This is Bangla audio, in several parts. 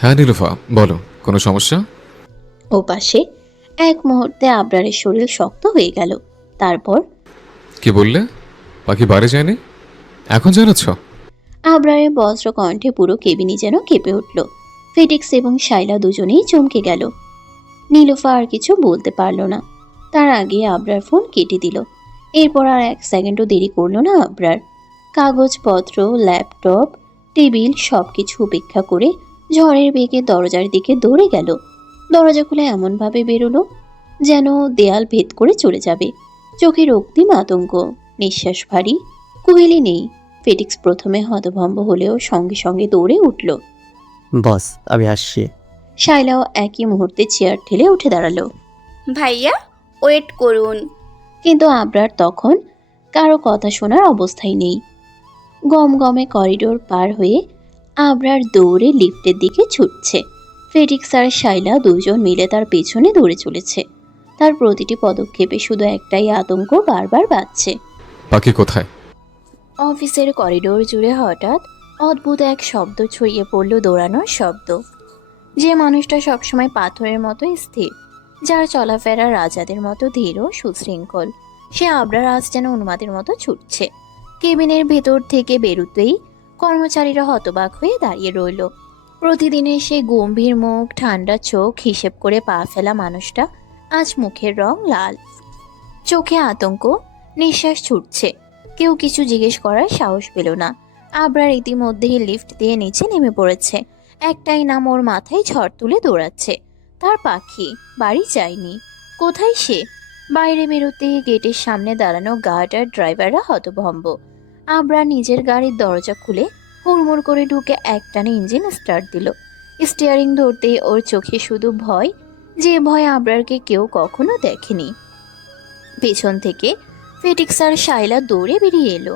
হ্যাঁ নীলুফা, বলো, কোনো সমস্যা? ওপাশে এক মুহূর্তে আবরারের শরীর শক্ত হয়ে গেল। তারপর কি বললে? পাখি বাড়ি যায়নি? এখন জানাচ্ছ? আবরারের বজ্র কণ্ঠে পুরো কেবিনই যেন কেঁপে উঠল। ফেডিক্স এবং শাইলা দুজনেই চমকে গেল। নীলুফা আর কিছু বলতে পারল না। তার আগে আবরার ফোন কেটে দিল। এরপর আর এক সেকেন্ডও দেরি করল না আবরার। কাগজপত্র, ল্যাপটপ, টেবিল সবকিছু উপেক্ষা করে ঝড়ের বেগে দরজার দিকে দৌড়ে গেল। দরজা খুলে এমনভাবে বেরোলো যেন দেয়াল ভেদ করে চলে যাবে। চোখে রক্তিম আতঙ্ক, নিঃশ্বাস ভারী। কুহেলি নেই। ফেডিক্স প্রথমে হতভম্ব হলেও সঙ্গে সঙ্গে দৌড়ে উঠল। বস, আমি আসছি। শায়লাও একই মুহূর্তে চেয়ার ঠেলে উঠে দাঁড়ালো। ভাইয়া, ওয়েট করুন। কিন্তু আবরার তখন কারো কথা শোনার অবস্থায় নেই। গমগমে করিডোর পার হয়ে আবরার দৌড়ে লিফটের দিকে ছুটছে। ফেডিক্স আর শাইলা দুজন মিলে তার পেছনে দৌড়ে চলেছে। তার প্রতিটি পদক্ষেপে শুধু একটাই আতঙ্ক বারবার বাজছে। পাখি কোথায়? অফিসের করিডোর জুড়ে হঠাৎ অদ্ভুত এক শব্দ ছড়িয়ে পড়ল, দৌড়ানোর শব্দ। যে মানুষটা সবসময় পাথরের মতো স্থির, যার চলাফেরা রাজাদের মতো ধীর ও সুশৃঙ্খল, সে আবরার আজ যেন উন্মাদের মতো ছুটছে। কেবিনের ভেতর থেকে বেরুতেই কর্মচারীরা হতবাক হয়ে দাঁড়িয়ে রইল। প্রতিদিনের সেই গম্ভীর মুখ, ঠান্ডা চোখ, হিসেব করে পা ফেলা মানুষটা আজ মুখের রং লাল, চোখে আতঙ্ক, নিঃশ্বাস ছুটছে। কেউ কিছু জিজ্ঞেস করার সাহস পেল না। আবরার ইতিমধ্যেই লিফট দিয়ে নিচে নেমে পড়েছে। একটাই নাম ওর মাথায় ঝড় তুলে দৌড়াচ্ছে, তার পাখি। বাড়ি যায়নি। কোথায় সে? বাইরে বেরোতে গেটের সামনে দাঁড়ানো গার্ড আর ড্রাইভাররা হতভম্ব। আবরার নিজের গাড়ির দরজা খুলে হুড়মুড় করে ঢুকে একটানে ইঞ্জিন স্টার্ট দিল। স্টিয়ারিং ধরতেই ওর চোখে শুধু ভয়, যে ভয় আবরারকে কেউ কখনো দেখেনি। পেছন থেকে ফেটিক্স আর শাইলা দৌড়ে বেরিয়ে এলো।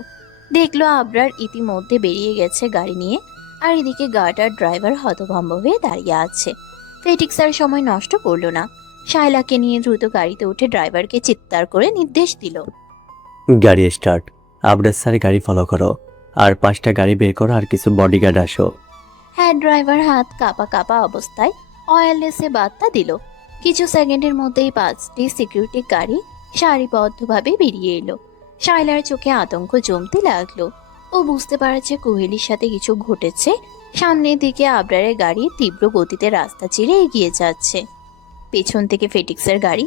দেখলো আবরার ইতিমধ্যে বেরিয়ে গেছে গাড়ি নিয়ে, আর এদিকে গার্ড আর ড্রাইভার হতভম্ব হয়ে দাঁড়িয়ে আছে। ফেটিক্স আর সময় নষ্ট করলো না। শাইলাকে নিয়ে দ্রুত গাড়িতে উঠে ড্রাইভারকে চিৎকার করে নির্দেশ দিল। গাড়ি স্টার্ট। আবরার স্যার, গাড়ি ফলো করো। আর 5টা গাড়ি বের করো, আর কিছু বডিগার্ড আসো। হ্যাঁ, ড্রাইভার হাত কাঁপা কাঁপা অবস্থায় ওয়্যারলেসে বার্তা দিল। কিছু সেকেন্ডের মধ্যেই 5টি সিকিউরিটি গাড়ি সারিবদ্ধভাবে বেরিয়ে এলো। শাইলার চোখে আতঙ্ক জমতে লাগলো। ও বুঝতে পারছে কোহেলির সাথে কিছু ঘটেছে। সামনের দিকে আবরারের গাড়ি তীব্র গতিতে রাস্তা চিরে এগিয়ে যাচ্ছে। পেছন থেকে ফেটিক্সের গাড়ি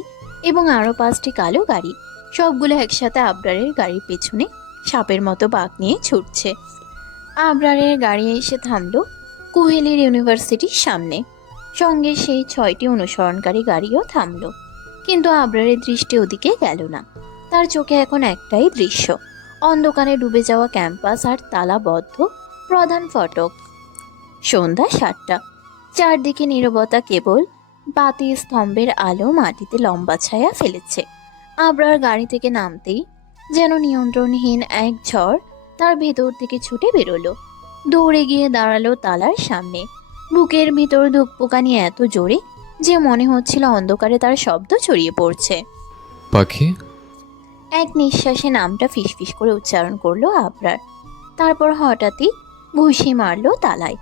এবং আরো 5টি কালো গাড়ি, সবগুলো একসাথে আবরারের গাড়ির পেছনে সাপের মতো বাঁক নিয়ে ছুটছে। আবরারের গাড়ি এসে থামলো কুহেলির ইউনিভার্সিটির সামনে। সঙ্গে সেই 6টি অনুসরণকারী গাড়িও থামলো। কিন্তু আবরারের দৃষ্টি ওদিকে গেল না। তার চোখে এখন একটাই দৃশ্য, অন্ধকারে ডুবে যাওয়া ক্যাম্পাস আর তালাবদ্ধ প্রধান ফটক। সন্ধ্যা 7টা। চারদিকে নীরবতা, কেবল বাতি স্তম্ভের আলো মাটিতে লম্বা ছায়া ফেলেছে। আবরার গাড়ি থেকে নামতেই যেন নিয়ন্ত্রণহীন এক ঝড় তার ভেতর থেকে ছুটে বেরোলো। দৌড়ে গিয়ে দাঁড়ালো তালার সামনে। বুকের ভিতর ধুকপুকানি এত জোরে যে মনে হচ্ছিল অন্ধকারে তার শব্দ ছড়িয়ে পড়ছে। পাখি? এক নিঃশ্বাসে নামটা ফিসফিস করে উচ্চারণ করলো আবরার। তারপর হঠাৎই ঘুষি মারলো তালায়।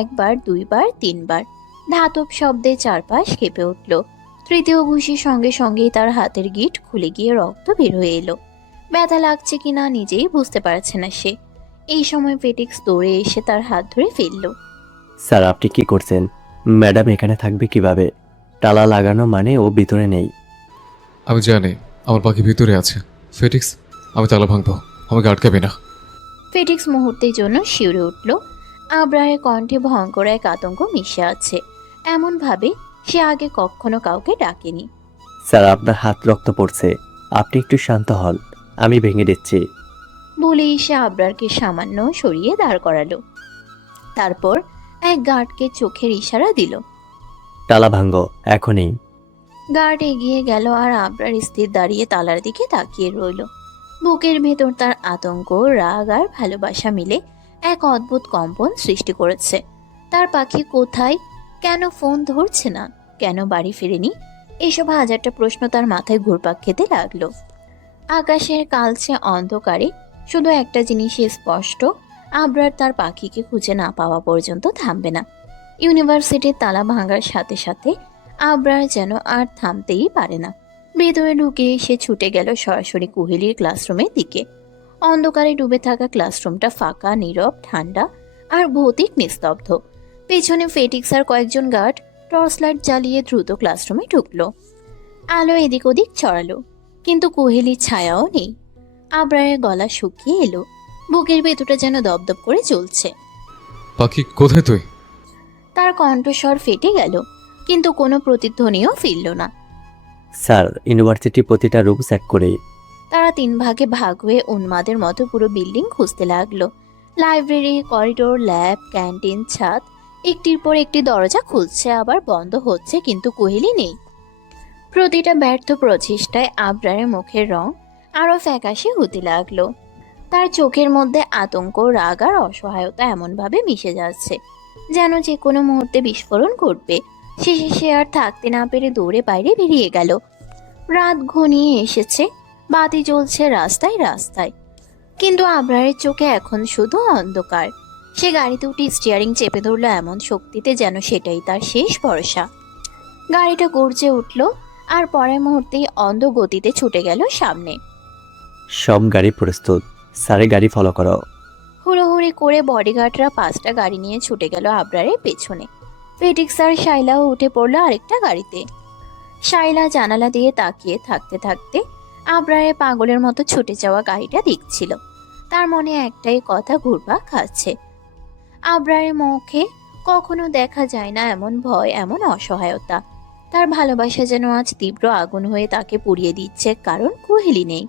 একবার, দুইবার, তিনবার। ধাতব শব্দে চারপাশ কেঁপে উঠল। তৃতীয় ঘুষির সঙ্গে সঙ্গেই তার হাতের গিঁট খুলে গিয়ে রক্ত বের হয়ে এলো। ব্যথা লাগছে কিনা নিজেই বুঝতে পারছে না সে। এই সময় ফেটিক্স দৌড়ে এসে তার হাত ধরে ফেলল। স্যার, আপনি কি করছেন? ম্যাডাম এখানে থাকবে কিভাবে? তালা লাগানো মানে ও ভিতরে নেই। আমি জানি আমার পাখি ভিতরে আছে। ফেটিক্স, আমি তালা ভাঙবো, আমাকে আটকাবি না। ফেটিক্স মুহূর্তের জন্য শিউরে উঠল। আবরারের কণ্ঠে ভয়ঙ্কর এক আতঙ্ক মিশে আছে, এমন ভাবে সে আগে কখনো কাউকে ডাকেনি। স্যার, আপনার হাত রক্ত পড়ছে। আপনি একটু শান্ত হন, আমি ভেঙে দিচ্ছি। বলেই সে আবরারকে সামান্য সরিয়ে দাঁড় করালো। তারপর এক গার্ডকে চোখের ইশারা দিল। তালা ভাঙ্গো এখনই। গার্ড এগিয়ে গেল আর আবরার স্থির দাঁড়িয়ে তালার দিকে তাকিয়ে রইল। বুকের ভেতর তার আতঙ্ক, রাগ আর ভালোবাসা মিলে এক অদ্ভুত কম্পন সৃষ্টি করেছে। তার পাখি কোথায়? কেন ফোন ধরছে না? কেন বাড়ি ফেরেনি? এসব হাজারটা প্রশ্ন তার মাথায় ঘুরপাক খেতে লাগলো। আকাশের কালচে অন্ধকারে শুধু একটা জিনিসই স্পষ্ট, আবরার তার পাখিকে খুঁজে না পাওয়া পর্যন্ত থামবে না। ইউনিভার্সিটির তালা ভাঙার সাথে সাথে আবরার যেন আর থামতেই পারে না। ভেতরে ঢুকে সে ছুটে গেল সরাসরি কুহেলির ক্লাসরুমের দিকে। অন্ধকারে ডুবে থাকা ক্লাসরুমটা ফাঁকা, নীরব, ঠান্ডা আর ভৌতিক নিস্তব্ধ। পেছনে ফেটিক্স আর কয়েকজন গার্ড টর্চ লাইট জ্বালিয়ে দ্রুত ক্লাসরুমে ঢুকলো। আলো এদিক ওদিক ছড়ালো, কিন্তু কুহেলির ছায়াও নেই। আবরারের গলা শুকিয়ে এলো, বুকের ভেতরটা যেন দপদপ করে চলছে। পাখি কোথায় তুই? তার কণ্ঠস্বর ফেটে গেল, কিন্তু কোনো প্রতিধ্বনিও ফিরল না। স্যার, ইউনিভার্সিটি প্রতিটা রুম চেক করে। তারা 3 ভাগে ভাগ হয়ে উন্মাদের মতো পুরো বিল্ডিং খুঁজতে লাগলো। লাইব্রেরি, করিডোর, ল্যাব, ক্যান্টিন, ছাদ, একটির পর একটি দরজা খুলছে আবার বন্ধ হচ্ছে, কিন্তু কোহেলি নেই। প্রতিটা ব্যর্থ প্রচেষ্টায় আবরারের মুখের রং আরো ফ্যাকাশে হতে লাগলো। তার চোখের মধ্যে আতঙ্ক, রাগ আর অসহায়তা এমনভাবে মিশে যাচ্ছে যেন যে কোনো মুহূর্তে বিস্ফোরণ ঘটবে। শেষে সে আর থাকতে না পেরে দৌড়ে বাইরে বেরিয়ে গেল। রাত ঘনিয়ে এসেছে, বাতি জ্বলছে রাস্তায় রাস্তায়, কিন্তু আবরারের চোখে এখন শুধু অন্ধকার। সে গাড়িতে উঠে স্টিয়ারিং চেপে ধরলো এমন শক্তিতে যেন সেটাই তার শেষ ভরসা। গাড়িটা গর্জে উঠল আর পরের মুহূর্তেই অন্ধ গতিতে ছুটে গেল সামনে। সব গাড়ি প্রস্তুত, স্যারের গাড়ি ফলো করো। হুড়োহুড়ি করে বডিগার্ডরা 5টা গাড়ি নিয়ে ছুটে গেল আবরারের পেছনে। ফেটিক্স আর শাইলাও উঠে পড়লো আরেকটা গাড়িতে। শাইলা জানালা দিয়ে তাকিয়ে থাকতে থাকতে আবরারের পাগলের মতো ছুটে যাওয়া গাড়িটা দেখছিল। তার মনে একটাই কথা ঘুরপাক খাচ্ছে। আবরারের মুখে কখনো দেখা যায় না এমন ভয়, এমন অসহায়তা। তার ভালোবাসা যেন আজ তীব্র আগুন হয়ে তাকে পুড়িয়ে দিচ্ছে, কারণ কুহেলি নেই।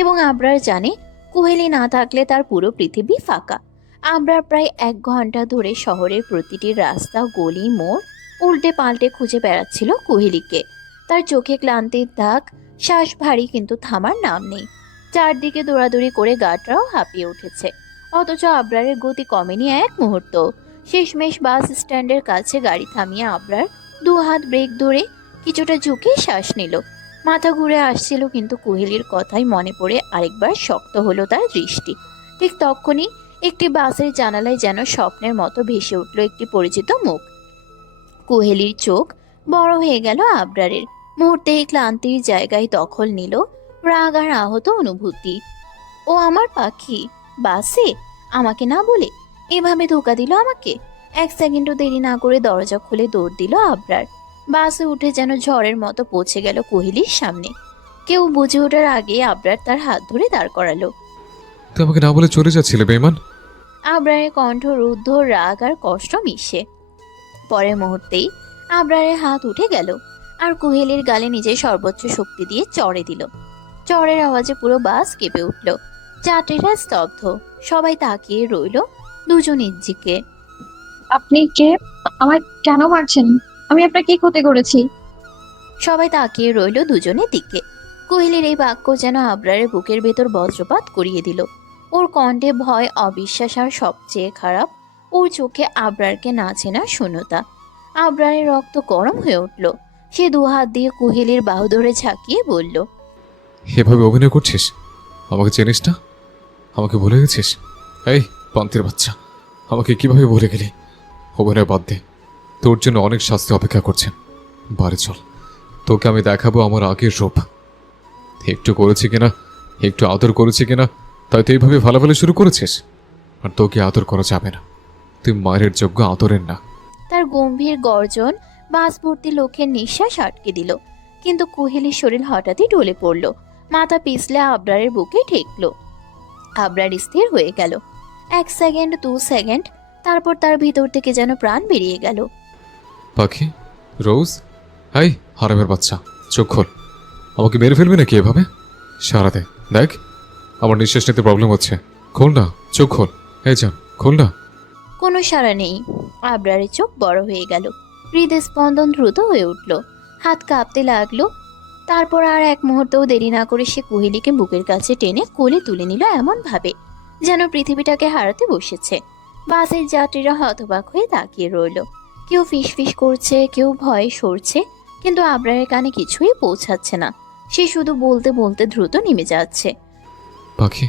এবং আবরার জানে কুহেলি না থাকলে তার পুরো পৃথিবী ফাঁকা। আবরার প্রায় 1 ঘন্টা ধরে শহরের প্রতিটি রাস্তা, গলি, মোড় উল্টে পাল্টে খুঁজে বেড়াচ্ছিল কুহেলিকে। তার চোখে ক্লান্তির দাগ, শ্বাস ভারী, কিন্তু থামার নাম নেই। চারদিকে দৌড়াদৌড়ি করে গার্ডরাও হাঁপিয়ে উঠেছে, অথচ আবরারের গতি কমেনি এক মুহূর্ত। শেষমেশ বাস স্ট্যান্ডের কাছে গাড়ি থামিয়ে আবরার 2 হাত ব্রেক ধরে কিছুটা ঝুঁকে শ্বাস নিল। মাথা ঘুরে আসছিল, কিন্তু কুহেলির কথাই মনে পড়ে আরেকবার শক্ত হলো তার দৃষ্টি। ঠিক তখনই একটি বাসের জানালায় যেন স্বপ্নের মতো ভেসে উঠল একটি পরিচিত মুখ। কুহেলির চোখ বড় হয়ে গেল আবরারের। মুহূর্তেই ক্লান্তির জায়গায় দখল নিল রাগ আর আহত অনুভূতি। ও আমার পাখি, বাসে আমাকে না বলে এভাবে ধোকা দিল আমাকে। 1 সেকেন্ডও দেরি না করে দরজা খুলে দৌড় দিল আবরার। বাসে উঠে যেন ঝড়ের মতো পৌঁছে গেল কোহেলির সামনে। কেউ বুঝে ওঠার আগে আবরার তার হাত ধরে দাঁড় করালো। তুই আমাকে না বলে চলে যাচ্ছিলে বেঈমান। আবরারের কণ্ঠ রুদ্ধ, রাগ আর কষ্ট মিশে। পরের মুহূর্তেই আবরারের হাত উঠে গেল আর কুহেলির গালে নিজের সর্বোচ্চ শক্তি দিয়ে চড়ে দিল। চড়ের আওয়াজে পুরো বাস কেঁপে উঠল। যাত্রীরা স্তব্ধ, সবাই তাকিয়ে রইল দুজনের দিকে। আপনি কে? আমায় কেন মারছেন? আমি আপনার কি ক্ষতি করেছি? সবাই তাকিয়ে রইল দুজনের দিকে। কোহেলির এই বাক্য যেন আবরারের বুকের ভেতর বজ্রপাত করিয়ে দিল। ওর কণ্ঠে ভয়, অবিশ্বাস আর সবচেয়ে খারাপ, ওর চোখে আবরারকে না চেনা শূন্যতা। আবরারের রক্ত গরম হয়ে উঠল। সে 2 হাত দিয়ে কোহেলির বাহু ধরে ঝাঁকিয়ে বলল, এভাবে অভিনয় করছিস? আমাকে চেনিস না? আমাকে ভুলে গেছিস? এই পান্তির বাচ্চা, আমাকে কিভাবে ভুলে গেলি? অভিনয় বাদ দে, তোর জন্য অনেক শাস্তি অপেক্ষা করছে। বাড়ি চল, তোকে আমি দেখাবো আমার আগের রূপ। একটু করেছি কিনা, একটু আদর করেছি কিনা, তাই তো এইভাবে ফালাফালি শুরু করেছিস। আর তোকে আদর করা যাবে না, তুই মায়ের যোগ্য আদরের না। তার গম্ভীর গর্জন বাস ভর্তি লোকের নিঃশ্বাস আটকে দিল। কিন্তু কোহেলির শরীর হঠাৎই ঢলে পড়ল, মাথা পিছলে আবরারের বুকে ঠেকল। আবরার স্থির হয়ে গেল। 1 সেকেন্ড, 2 সেকেন্ড, তারপর তার ভিতর থেকে যেন প্রাণ বেরিয়ে গেল। পাখি, রোজ, হাই হারামের বাচ্চা, চোখ খোল। আমাকে মেরে ফেলবি নাকি এভাবে? সারা দে, দেখ আমার নিঃশ্বাস নিতে প্রবলেম হচ্ছে। খোল না, চোখ খোল। এই যান, খোল না। কোনো সাড়া নেই। আবরারের চোখ বড় হয়ে গেল, হৃদস্পন্দন দ্রুত হয়ে উঠল, হাত কাঁপতে লাগলো। তারপর আর 1 মুহূর্তও দেরি না করে সে কোহেলিকে বুকের কাছে টেনে কোলে তুলে নিল এমন ভাবে যেন পৃথিবীটাকে হারাতে বসেছে। বাসের যাত্রীরা হতবাক হয়ে তাকিয়ে রইল। কেউ ফিসফিস করছে, কেউ ভয়ে সরছে, কিন্তু আবরারের কানে কিছুই পৌঁছাচ্ছে না। সে শুধু বলতে বলতে দ্রুত নেমে যাচ্ছে। পাখি,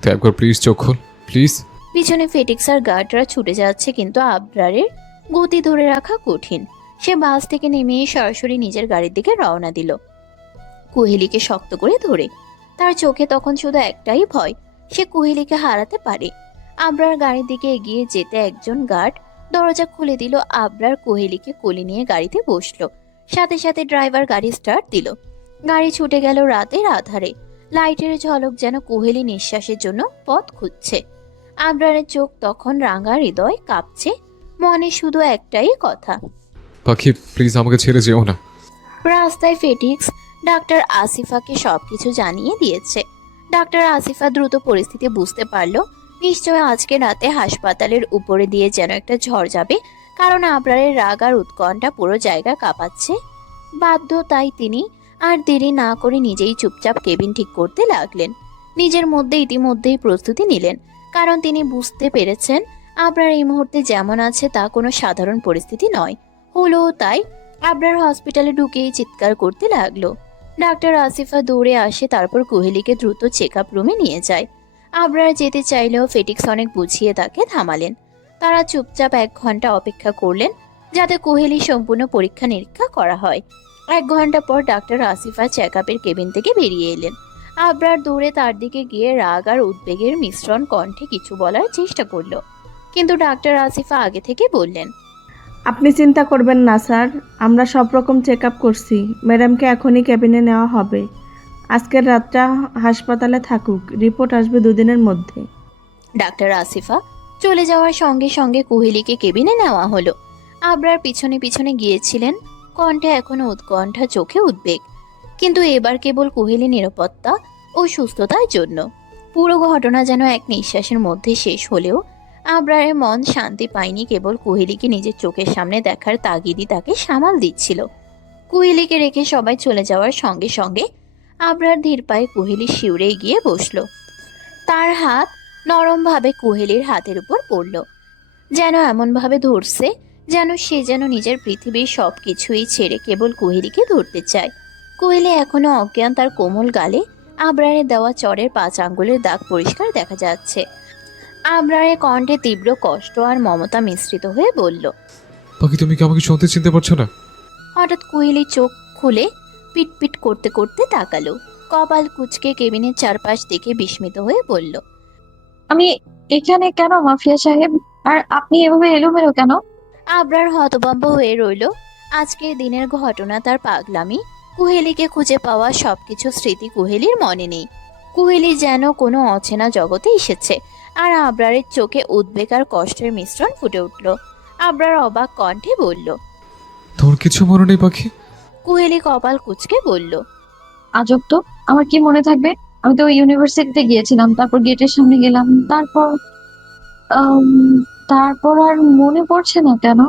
তো একবার প্লিজ চোখ খোল, প্লিজ। পিছনে ফেটিক্স আর গার্ডরা ছুটে যাচ্ছে, কিন্তু আবরারের গতি ধরে রাখা কঠিন। সে বাস থেকে নেমে সরাসরি নিজের গাড়ির দিকে রওনা দিল, কুহেলিকে শক্ত করে ধরে। তার চোখে তখন শুধু একটাই ভয়, সে কুহেলিকে হারাতে পারে। আবরার গাড়ির দিকে এগিয়ে যেতে একজন গার্ড দরজা খুলে দিল। আবরার কোহেলিকে কোলে নিয়ে গাড়িতে বসলো। সাথে সাথে ড্রাইভার গাড়ি স্টার্ট দিল। গাড়ি ছুটে গেল রাতের আধারে। লাইটের ঝলক যেন কোহেলি নিঃশ্বাসের জন্য পথ খুঁজছে। আবরারের চোখ তখন রাঙা, হৃদয় কাঁপছে, মনে শুধু একটাই কথা, পাখি প্লিজ আমাকে ছেড়ে যেও না। রাস্তায় ফেটিক্স ডাক্তার আসিফাকে সবকিছু জানিয়ে দিয়েছে। ডাক্তার আসিফা দ্রুত পরিস্থিতি বুঝতে পারলো। নিশ্চয় আজকে রাতে হাসপাতালের উপরে দিয়ে যেন একটা ঝড় যাবে, কারণ আবরারের রাগ আর উৎকণ্ঠা পুরো জায়গা কাঁপাচ্ছে। বাধ্য তাই তিনি আর দেরি না করে নিজেই চুপচাপ কেবিন ঠিক করতে লাগলেন। নিজের মধ্যে ইতিমধ্যেই প্রস্তুতি নিলেন, কারণ তিনি বুঝতে পেরেছেন আবরার এই মুহূর্তে যেমন আছে তা কোনো সাধারণ পরিস্থিতি নয়। হলো তাই আবরার হসপিটালে ঢুকেই চিৎকার করতে লাগলো। ডাক্তার আসিফা দৌড়ে আসে, তারপর কোহেলিকে দ্রুত চেক আপ রুমে নিয়ে যায়। আবরার যেতে চাইলেও ফেটিক্স অনেক বুঝিয়ে তাকে থামালেন। তারা চুপচাপ 1 ঘন্টা অপেক্ষা করলেন, যাতে কোহেলি সম্পূর্ণ পরীক্ষা নিরীক্ষা করা হয়। 1 ঘন্টা পর ডাক্তার আসিফা চেক আপের কেবিন থেকে বেরিয়ে এলেন। আবরার দৌড়ে তার দিকে গিয়ে রাগ আর উদ্বেগের মিশ্রণ কণ্ঠে কিছু বলার চেষ্টা করলো, কিন্তু ডাক্তার আসিফা আগে থেকে বললেন, আপনি চিন্তা করবেন না স্যার, আমরা সব রকম চেক আপ করছি। ম্যাডামকে এখনই ক্যাবিনে নেওয়া হবে। আজকের রাতটা হাসপাতালে থাকুক, রিপোর্ট আসবে 2 দিনের মধ্যে। ডাক্তার আসিফা চলে যাওয়ার সঙ্গে সঙ্গে কোহেলিকে কেবিনে নেওয়া হলো। আবরার পিছনে পিছনে গিয়েছিলেন, কণ্ঠে এখনো উৎকণ্ঠা, চোখে উদ্বেগ, কিন্তু এবার কেবল কোহেলি নিরাপত্তা ও সুস্থতার জন্য। পুরো ঘটনা যেন এক নিঃশ্বাসের মধ্যে শেষ হলেও আবরারের মন শান্তি পায়নি। কেবল কোহেলিকে নিজের চোখের সামনে দেখার তাগিদই তাকে সামাল দিচ্ছিল। কোহেলিকে রেখে সবাই চলে যাওয়ার সঙ্গে সঙ্গে আবরার ধীর পায়ে কোহেলি শিউরে গিয়ে বসলো। তার হাত নরমভাবে কোহেলির হাতের উপর পড়ল, যেন এমনভাবে ধরছে যেন সে যেন নিজের পৃথিবীর সব কিছুই ছেড়ে কেবল কোহেলিকে ধরতে চায়। কোহেলি এখনো অজ্ঞান, তার কোমল গালে আবরারের দেওয়া চরের 5 আঙ্গুলের দাগ পরিষ্কার দেখা যাচ্ছে। আবরারের কণ্ঠে তীব্র কষ্ট আর মমতা মিশ্রিত হয়ে বলল, পাখি তুমি কি আমাকে শুনতে চিনতে পারছো না? হঠাৎ কোহেলি চোখ খুলে পিটপিট করতে করতে তাকালো। কপাল কুঁচকে কেবিনের চারপাশ দেখে বিস্মিত হয়ে বলল, আমি এখানে কেন মাফিয়া সাহেব? আর আপনি এভাবে এলোমেলো কেন? আবরার হতভম্ব হয়ে রইল। আজকের দিনের ঘটনা, তার পাগলামি, কুহেলিকে খুঁজে পাওয়া, সবকিছু স্মৃতি কুহেলির মনে নেই। কুহেলি যেন কোনো অচেনা জগতে এসেছে, আর আবরারের চোখে উদ্বেগ আর কষ্টের মিশ্রণ ফুটে উঠল। আবরার অবাক কণ্ঠে বলল, তোর কিছু মনে নেই পাখি? কুহেলি কপাল কুঁচকে বলল, আজব তো, আমার কি মনে থাকবে? আমি তো ইউনিভার্সিটিতে গিয়েছিলাম, তারপর গেটের সামনে গেলাম, আম, তারপর আর মনে পড়ছে না কেন?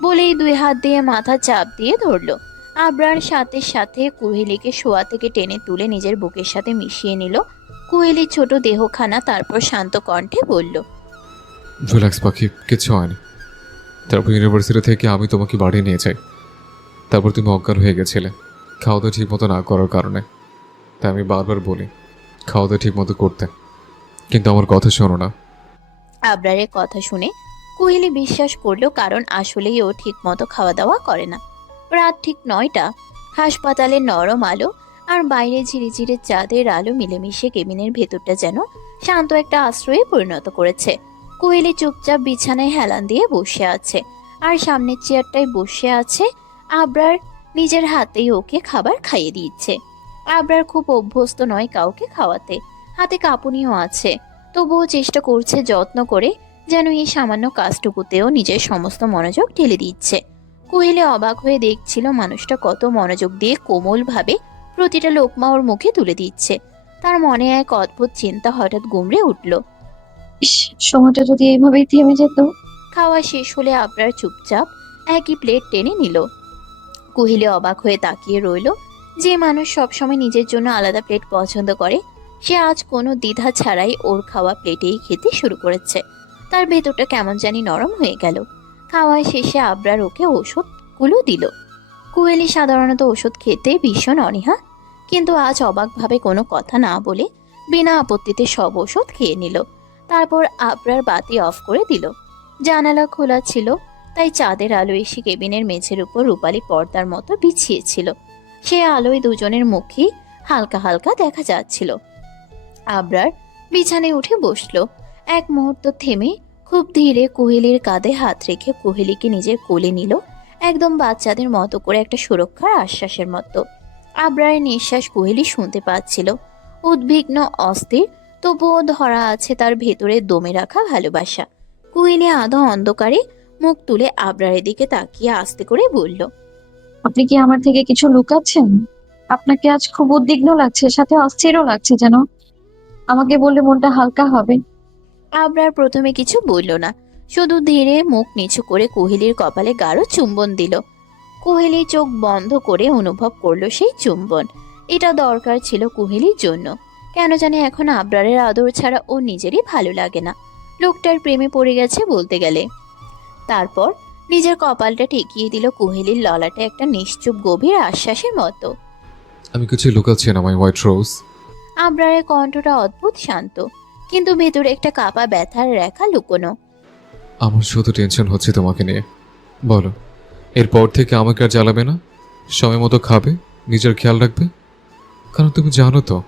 বলেই 2 হাত দিয়ে মাথা চাপ দিয়ে ধরল। আবরার সাথে সাথে কুহেলিকে শোয়া থেকে টেনে তুলে নিজের বুকের সাথে মিশিয়ে নিল কুহেলির ছোট দেহখানা। তারপর শান্ত কণ্ঠে বলল, রিল্যাক্স পাখি, কিচ্ছু হয়নি। তারপর ইউনিভার্সিটি থেকে আমি তোমাকে বাড়ি নিয়ে যাই। তারপর তুমি অজ্ঞান হয়ে গেছিলে খাওয়া দাওয়া ঠিক মতো না করার কারণে। তাই আমি বারবার বলি খাওয়া দাওয়া ঠিক মতো করতে, কিন্তু আমার কথা শোনো না। আবরারের কথা শুনে কোহেলি বিশ্বাস করলো, কারণ আসলেই ও ঠিক মতো খাওয়া দাওয়া করে না। রাত ঠিক 9টা। হাসপাতালের নরম আলো আর বাইরে ঝিরিঝিরে চাঁদের আলো মিলেমিশে কেবিনের ভেতরটা যেন শান্ত একটা আশ্রয়ে পরিণত করেছে। কোহেলি চুপচাপ বিছানায় হেলান দিয়ে বসে আছে, আর সামনের চেয়ারটায় বসে আছে আবরার। নিজের হাতেই ওকে খাবার খাইয়ে দিচ্ছে। আবরার খুব অভ্যস্ত নয় কাউকে খাওয়াতে, হাতে কাঁপুনিও আছে, তবুও চেষ্টা করছে যত্ন করে যেন এই সামান্য কাজটুকুতেও নিজের সমস্ত মনোযোগ ঢেলে দিচ্ছে। কোহেলি অবাক হয়ে দেখছিল মানুষটা কত মনোযোগ দিয়ে কোমলভাবে প্রতিটা লোকমা ওর মুখে তুলে দিচ্ছে। তার মনে এক অদ্ভুত চিন্তা হঠাৎ গুমড়ে উঠল। ইস, সময়টা যদি এইভাবেই থেমে যেত। খাওয়া শেষ হলে আবরার চুপচাপ একই প্লেট টেনে নিল। কোহেলি অবাক হয়ে তাকিয়ে রইল। যে মানুষ সবসময় নিজের জন্য আলাদা প্লেট পছন্দ করে, সে আজ কোনো দ্বিধা ছাড়াই ওর খাওয়া প্লেটেই খেতে শুরু করেছে। তার ভেতরটা কেমন জানি নরম হয়ে গেল। খাওয়া শেষে আবরার ওকে ওষুধগুলো দিল। কোহেলি সাধারণত ওষুধ খেতে ভীষণ অনীহা, কিন্তু আজ অবাকভাবে কোনো কথা না বলে বিনা আপত্তিতে সব ওষুধ খেয়ে নিল। তারপর আবরার বাতি অফ করে দিল। জানালা খোলা ছিল, তাই চাঁদের আলো এসে কেবিনের মেঝের উপর রূপালী পর্দার মতো বিছিয়েছিল। সে আলোয় দুজনের মুখই হালকা হালকা দেখা যাচ্ছিল। আবরার বিছানায় উঠে বসলো। এক মুহূর্ত থেমে খুব ধীরে কোহেলির কাঁধে হাত রেখে কোহেলিকে নিজের কোলে নিল, একদম বাচ্চাদের মতো করে, একটা সুরক্ষার আশ্বাসের মতো। আবরারের নিঃশ্বাস কোহেলি শুনতে পাচ্ছিল, উদ্বিগ্ন, অস্থির, তবুও ধরা আছে তার ভেতরে দমে রাখা ভালোবাসা। কোহেলি আধো অন্ধকারে মুখ তুলে আবরারের দিকে তাকিয়ে আস্তে করে বলল, আপনি কি আমার থেকে কিছু লুকাচ্ছেন? আপনাকে আজ খুব উদ্বিগ্ন লাগছে, সাথে অস্থিরও লাগছে যেন। আমাকে বললে মনটা হালকা হবে। আবরার প্রথমে কিছু বলল না, শুধু ধীরে মুখ নিচু করে কোহেলির কপালে গাঢ় চুম্বন দিল। কোহেলি চোখ বন্ধ করে অনুভব করলো সেই চুম্বন। এটা দরকার ছিল কোহেলির জন্য। কেন জানি এখন আবরারের আদর ছাড়া ও নিজেরই ভালো লাগে না। লোকটার প্রেমে পড়ে গেছে বলতে গেলে। তারপর নিজের কপালটা ঠেকিয়ে দিল কোহেলির ললাটে একটা নিশ্চুপ গভীর আশ্বাসের মতো। আমি কিছু লুকাচ্ছি না, মাই হোয়াইট রোজ। আবরারের কণ্ঠটা অদ্ভুত শান্ত, কিন্তু ভেতরে একটা কাপা ব্যথার রেখা লুকোনো। আমার শুধু টেনশন হচ্ছে তোমাকে নিয়ে। বলো, এরপর থেকে আমাকে আর জ্বালাবে না? সময় মতো খাবে, নিজের খেয়াল রাখবে? কারণ তুমি জানো তো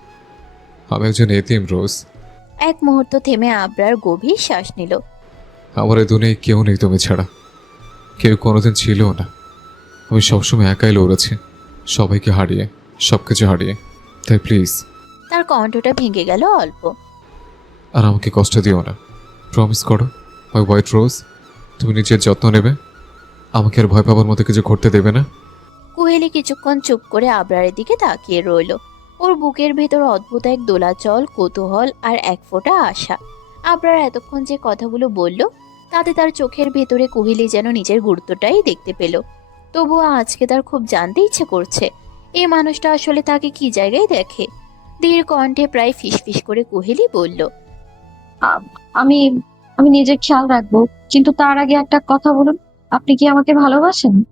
আমি একজন এতিম রোজ। এক মুহূর্ত থেমে আবরার গভীর শ্বাস নিল। আমার এই দুনিয়ায় কেউ নেই তুমি ছাড়া, কেউ কোনোদিন ছিলও না। আমি সবসময় একাই লড়েছি, সবাইকে হারিয়ে, সব কিছু হারিয়ে। তাই প্লিজ তার কণ্ঠটা ভেঙে গেল অল্প। আর আমাকে কষ্ট দিও না। প্রমিস করো মাই হোয়াইট রোজ, তুমি নিজের যত্ন নেবে, আমাকে আর ভয় পাবার মতো কিছু ঘটতে দেবে না। কোহেলি কিছুক্ষণ চুপ করে আবরারের দিকে তাকিয়ে রইল। ওর বুকের ভেতর অদ্ভুত এক দোলাচল, কৌতূহল আর এক ফোঁটা আশা। আবরার এতক্ষণ যে কথাগুলো বলল, তাতে তার চোখের ভেতরে কোহেলি যেন নিজের গুরুত্বটাই দেখতে পেল। তবুও আজকে তার খুব জানতে ইচ্ছে করছে, এই মানুষটা আসলে তাকে কি জায়গায় দেখে। ধীর কণ্ঠে প্রায় ফিসফিস করে কোহেলি বলল, আ- আমি আমি নিজের খেয়াল রাখবো, কিন্তু তার আগে একটা কথা বলুন। আপনি কি আমাকে ভালোবাসেন?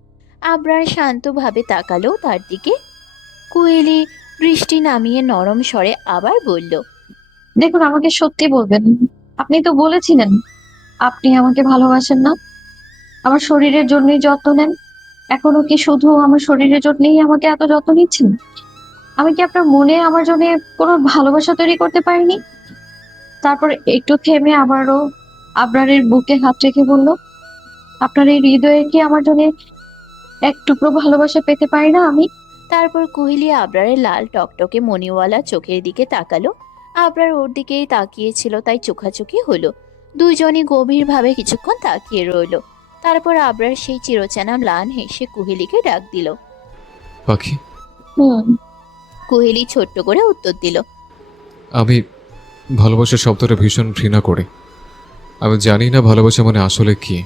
আবরার শান্তভাবে তাকালো তার দিকে। কোহেলি দৃষ্টি নামিয়ে নরম স্বরে আবার বলল, দেখুন, আমাকে সত্যি বলবেন। আপনি তো বলেছিলেন আপনি আমাকে ভালোবাসেন না। আমার শরীরের জন্যই যত্ন নেন। এখনো কি শুধু আমার শরীরের জন্যই আমাকে এত যত্ন নিচ্ছেন? আমি কি আপনার মনে আমার জন্য কোনো ভালোবাসা তৈরি করতে পারিনি? তারপর একটু থেমে আবারও আবরারের বুকে হাত রেখে বলল, আপনার এই হৃদয়ে কি আমার জন্য এক টুকরো ভালোবাসা পেতে পারি না আমি? তারপর কোহলি আবরারের লাল টকটকে মণিওয়ালা চোখের দিকে তাকালো। আবরার ওর দিকেই তাকিয়েছিল, তাই চোখাচোখি হলো। দুইজনই গভীরভাবে কিছুক্ষণ তাকিয়ে রইলো। তারপর আবরার সেই চিরচেনা ম্লান হেসে কোহেলিকে ডাক দিল। পাখি। হুম। কোহেলি ছোট্ট করে উত্তর দিল, আমি ভালোবাসা শব্দটা ভীষণ ঘৃণা করি। আমি জানি না ভালোবাসা মানে আসলে কি।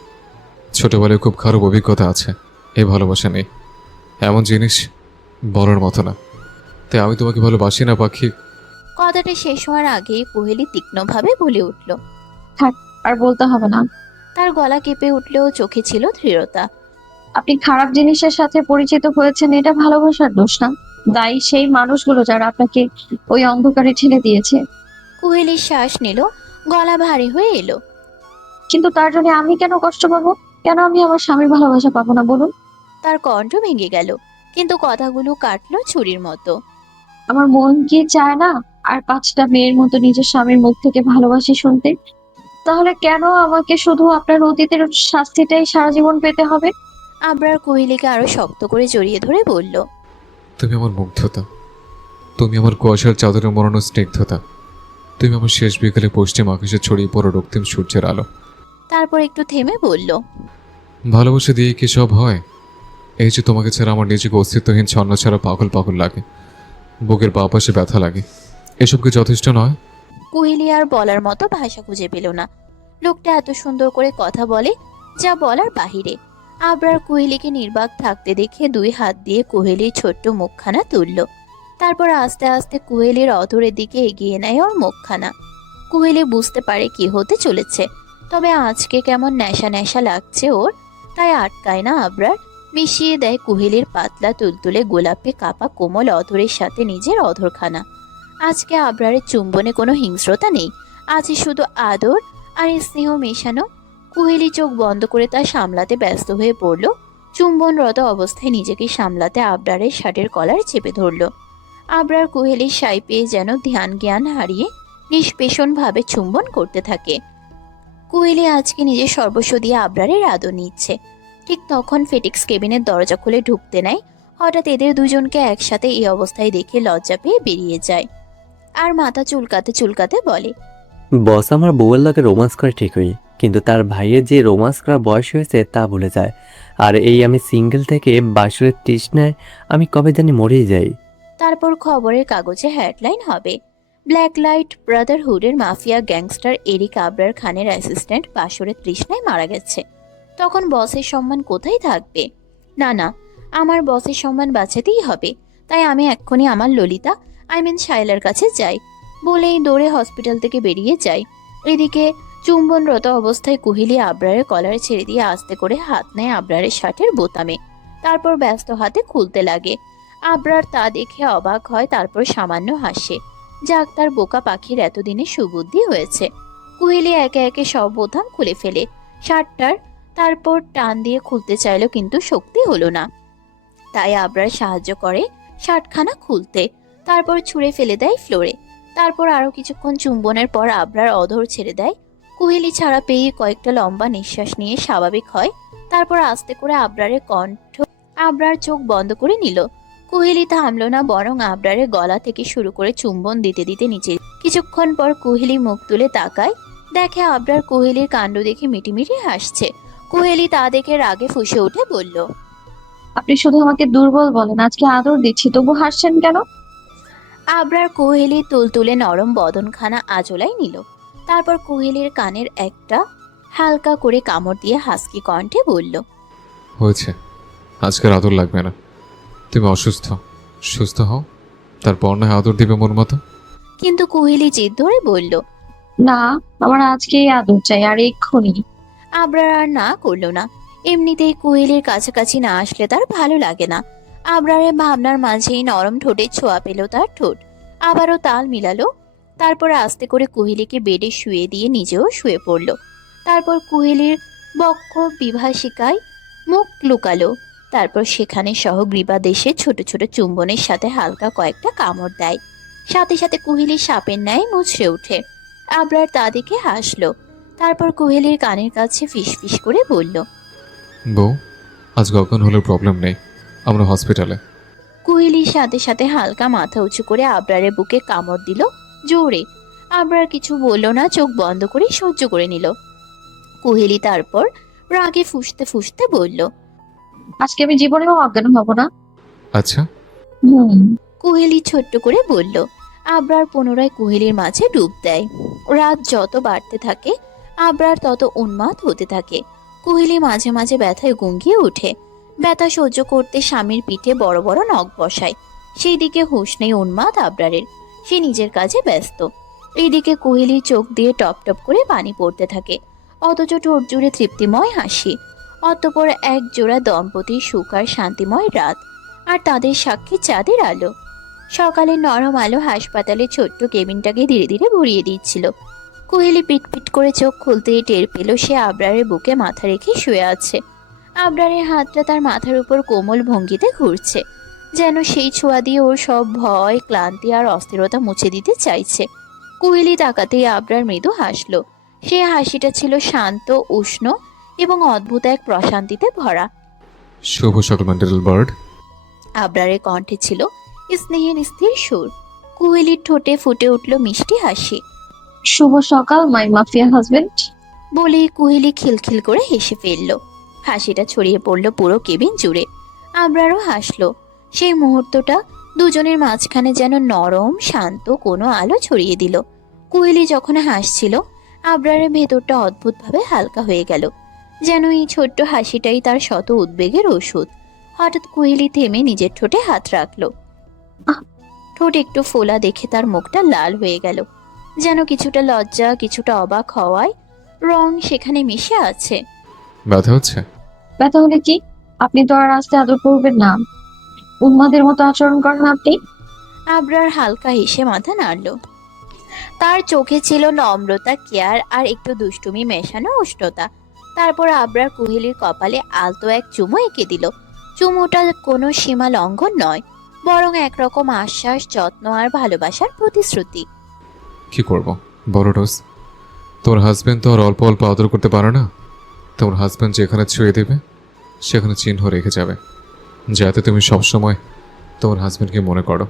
ছোটবেলায় খুব খারাপ অভিজ্ঞতা আছে এই ভালোবাসা নেই। এমন জিনিস বলার মতো না। তাই আমি তোমাকে ভালোবাসি না পাখি। কথাটা শেষ হওয়ার আগেই কোহেলি তীক্ষ্ণভাবে বলে উঠল। আর বলতে হবে না। তার গলা কেঁপে উঠলেও চোখে ছিল দৃঢ়তা। আপনি খারাপ জিনিসের সাথে পরিচিত হয়েছেন, এটা ভালোবাসার দোষ না। দায়ী সেই মানুষগুলো যারা আপনাকে ওই অন্ধকারে ঠেলে দিয়েছে। কোহেলি শ্বাস নিল, গলা ভারী হয়ে এলো। কিন্তু তার জন্য আমি কেন কষ্ট পাবো? কেন আমি আমার স্বামীর ভালোবাসা পাবো না বলুন? তার কণ্ঠ ভেঙে গেল, কিন্তু কথাগুলো কাটলো ছুরির মতো। আমার মন কি চায় না আর 5টা মেয়ের মতো নিজের স্বামীর মুখ থেকে ভালোবাসি শুনতে? তাহলে কেন আমাকে শুধু আপনার অতীতের শাস্তিটাই সারা জীবন পেতে হবে? আবরার কোহেলিকে আরো শক্ত করে জড়িয়ে ধরে বলল, তুমি আমার মুগ্ধতা, তুমি আমার কুয়াশার চাদরে মরানো স্নিগ্ধতা, তুমি আমার শেষ বিকেলে পশ্চিম আকাশে ছড়িয়ে পড়ো রক্তিম সূর্যের আলো। তারপর একটু থেমে বলল, ভালোবাসা দিয়ে কি সব হয়? এই যে তোমাকে ছাড়া আমার নিজেকে অস্তিত্বহীন ছন্ন ছাড়া পাগল পাগল লাগে, বুকের বাঁ পাশে ব্যথা লাগে, এসব কি যথেষ্ট নয়? কোহেলি আর বলার মতো ভাষা খুঁজে পেল না। লোকটা এত সুন্দর করে কথা বলে, যা বলার বাহিরে। আবরার কোহেলিকে নির্বাক থাকতে দেখে দুই হাত দিয়ে কোহেলির ছোট্ট মুখখানা তুলল। তারপর আস্তে আস্তে কোহেলির অধরের দিকে এগিয়ে নেয় ওর মুখখানা। কোহেলি বুঝতে পারে কি হতে চলেছে, তবে আজকে কেমন নেশা নেশা লাগছে ওর, তাই আটকায় না আবরার। মিশিয়ে দেয় কোহেলির পাতলা তুলতুলে গোলাপি কাপা কোমল অধরের সাথে নিজের অধরখানা। আজকে আবরারের চুম্বনে কোনো হিংস্রতা নেই, আছে শুধু আদর আর স্নেহ মেশানো। কুহেলি চোখ বন্ধ করে তা সামলাতে ব্যস্ত হয়ে পড়ল। চুম্বনরত অবস্থায় নিজেকে সামলাতে আবরারের শার্টের কলার চেপে ধরল। আবরার কুহেলির সাই পেয়ে যেন ধ্যান জ্ঞান হারিয়ে নিষ্পেষণভাবে চুম্বন করতে থাকে। কুহেলি আজকে নিজের সর্বস্ব দিয়ে আবরারের আদর নিচ্ছে। ঠিক তখন ফেটিক্স কেবিনের দরজা খুলে ঢুকতে নেয়। হঠাৎ এদের দুজনকে একসাথে এই অবস্থায় দেখে লজ্জা পেয়ে বেরিয়ে যায় আর মাথা চুলকাতে চুলকাতে বলে, বস আমার বউয়ের লগে রোমান্স করে ঠিকই, কিন্তু তার ভাইয়ের যে রোমান্স করার বয়স হয়েছে তা ভুলে যায়। আর এই আমি সিঙ্গেল থেকে বাসুরের তৃষ্ণায় আমি কবে জানি মরেই যাই। তারপর খবরের কাগজে হেডলাইন হবে, ব্ল্যাক লাইট ব্রাদারহুডের মাফিয়া গ্যাংস্টার এরিক আবরার খানের অ্যাসিস্ট্যান্ট বাসরের তৃষ্ণায় মারা গেছে। তখন বসের সম্মান কোথায় থাকবে? না না, আমার বসের সম্মান বাঁচাতেই হবে। তাই আমি এক্ষুনি আমার ললিতা শাইলার কাছে যাই বলেই দৌড়ে হসপিটাল থেকে বেরিয়ে যাই। এদিকে চুম্বনরত অবস্থায় কুহেলি আবরারের কলার ছেড়ে দিয়ে আস্তে করে হাত নেয় আবরারের শার্টের বোতামে, তারপর ব্যস্ত হাতে খুলতে লাগে। আবরার তা দেখে অবাক হয়, তারপর সামান্য হাসে। যাক, তার বোকা পাখির এতদিনে সুবুদ্ধি হয়েছে। কুহেলি একে একে সব বোতাম খুলে ফেলে শার্টটার, তারপর টান দিয়ে খুলতে চাইল কিন্তু শক্তি হলো না। তাই আবরার সাহায্য করে শার্টখানা খুলতে, তারপর ছুঁড়ে ফেলে দেয় ফ্লোরে। তারপর আরো কিছুক্ষণ চুম্বনের পর আবরার অধর ছেড়ে দেয়। কুহেলি ছাড়া পেয়ে কয়েকটা লম্বা নিঃশ্বাস নিয়ে স্বাভাবিক হয়। তারপর আস্তে করে আবরারের কণ্ঠ, আবরার চোখ বন্ধ করে নিল। কুহেলি থামলো না, বরং আবরারের গলা থেকে শুরু করে চুম্বন দিতে দিতে নিচে। কিছুক্ষণ পর কুহেলি মুখ তুলে তাকায়, দেখে আবরার কুহেলির কাণ্ড দেখে মিটিমিটি হাসছে। কুহেলি তা দেখে রাগে ফুঁসে উঠে বলল, আপনি শুধু আমাকে দুর্বল বলেন, আজকে আদর দিচ্ছি তবু হাসছেন কেন? আবরার কুহেলির তুলতুলে নরম বদনখানা আজলায় নিল। তারপর কুহেলির কানের একটা হালকা করে কামড় দিয়ে হাসকি কণ্ঠে বলল, হয়েছে, আজকের আদর লাগবে না। তুমি অসুস্থ, সুস্থ হও, তারপর না হয় আদর দিবে মন মতো। কিন্তু কুহেলি জিদ ধরে বলল। না, আমার আজকেই আদর চাই, আর এক্ষুনি। আবরার আর না করলো না। এমনিতেই কুহেলির কাছাকাছি না আসলে তার ভালো লাগে না। আবরারের ভাবনার মাঝেই নরম ঠোঁটে ছোঁয়া পেল তার ঠোঁট। আবারও তাল মিলালো। তারপর আস্তে করে কুহেলিকে বেডে শুয়ে দিয়ে নিজেও শুয়ে পড়ল। তারপর কুহেলির বক্ষ বিভাষিকায় মুখ লুকালো। তারপর সেখানে সহগ্রীবা দেশে ছোট ছোট চুম্বনের সাথে হালকা কয়েকটা কামড় দেয়। সাথে সাথে কুহেলি সাপের ন্যায় মুচড়ে ওঠে। আবরার তা দেখে হাসলো। তারপর কুহেলির কানের কাছে ফিসফিস করে বলল, বউ, আজকে অজ্ঞান হলে প্রবলেম নেই, আমরা হসপিটালে। কুহেলির সাথে সাথে হালকা মাথা উঁচু করে আবরারের বুকে কামড় দিল জোরে। আবরার কিছু বলল না, চোখ বন্ধ করে সহ্য করে নিল। কুহেলি তারপর রাগে ফুঁসতে ফুঁসতে বলল, আজকে আমি জীবনেও অজ্ঞান হব না। আচ্ছা। হুম। কুহেলি ছোট্ট করে বলল। আবরার পুনরায় কুহেলির মাঝে ডুব দেয়। রাত যত বাড়তে থাকে আবরার তত উন্মাদ হতে থাকে। কুহেলি মাঝে মাঝে ব্যথায় গুঙ্গিয়ে ওঠে। ব্যথা সহ্য করতে স্বামীর পিঠে বড় বড় নখ বসায়। সেই দিকে হুঁশ নেই উন্মাদ আবরারের, সে নিজের কাজে ব্যস্ত। এইদিকে কুহেলির চোখ দিয়ে টপ টপ করে পানি পড়তে থাকে, অথচ ঠোঁট জুড়ে তৃপ্তিময় হাসি। অতঃপর এক জোড়া দম্পতির সুখ আর শান্তিময় রাত, আর তাদের সাক্ষী চাঁদের আলো। সকালে নরম আলো হাসপাতালের ছোট্ট কেবিনটাকে ধীরে ধীরে ভরিয়ে দিচ্ছিল। কুহেলি পিটপিট করে চোখ খুলতেই টের পেল সে আবরারের বুকে মাথা রেখে শুয়ে আছে। আবরারের হাতটা তার মাথার উপর কোমল ভঙ্গিতে ঘুরছে, যেন সেই ছোঁয়া দিয়ে ওর সব ভয়, ক্লান্তি আর অস্থিরতা মুছে দিতে চাইছে। কুহেলি তাকাতেই আবরার মৃদু হাসল। সে হাসিটা ছিল শান্ত, উষ্ণ এবং অদ্ভুত এক প্রশান্তিতে ভরা। শুভ সকাল মেন্টাল বার্ড। আবরারের কণ্ঠে ছিল স্নেহের স্থির সুর। কুহেলির ঠোঁটে ফুটে উঠল মিষ্টি হাসি। শুভ সকাল মাই মাফিয়া হাজবেন্ড। বলেই কুহেলি খিলখিল করে হেসে ফেলল। হাসিটা ছড়িয়ে পড়ল পুরো কেবিন জুড়ে। আবরারও হাসলো। সেই মুহূর্তটা দুজনের মাঝখানে যেন নরম শান্ত কোনো আলো ছড়িয়ে দিল। কুহেলি যখন হাসছিল আবরারের ভেতরটা অদ্ভুতভাবে হালকা হয়ে গেল, যেন এই ছোট্ট হাসিটাই তার শত উদ্বেগের ওষুধ। হঠাৎ কুহেলি থেমে নিজের ঠোঁটে হাত রাখলো। ঠোঁট একটু ফোলা দেখে তার মুখটা লাল হয়ে গেল, যেন কিছুটা লজ্জা, কিছুটা অবাক হওয়ায় রং সেখানে মিশে আছে। ব্যথা হচ্ছে? ব্যথা হলে কি? আপনি তো আর আস্তে আদর করবেন না, উন্মাদের মতো আচরণ করেন আপনি। আবরার হালকা হেসে মাথা নাড়ল। তার চোখে ছিল নম্রতা, কেয়ার আর একটু দুষ্টুমি মেশানো উষ্ণতা। তারপর আবরার কুহেলির কপালে আলতো এক চুমু এঁকে দিল। চুমুটা কোনো সীমা লঙ্ঘন নয়, বরং একরকম আশ্বাস, যত্ন আর ভালোবাসার প্রতিশ্রুতি। কি করব বড় ডোজ। তোমার হাজবেন্ড তো আর অল্প অল্প আদর করতে পারে না। তোমার হাজবেন্ড যেখানে ছুঁয়ে দেবে সেখানে চিহ্ন রেখে যাবে, যাতে তুমি সবসময় তোমার হাজবেন্ডকে মনে করো।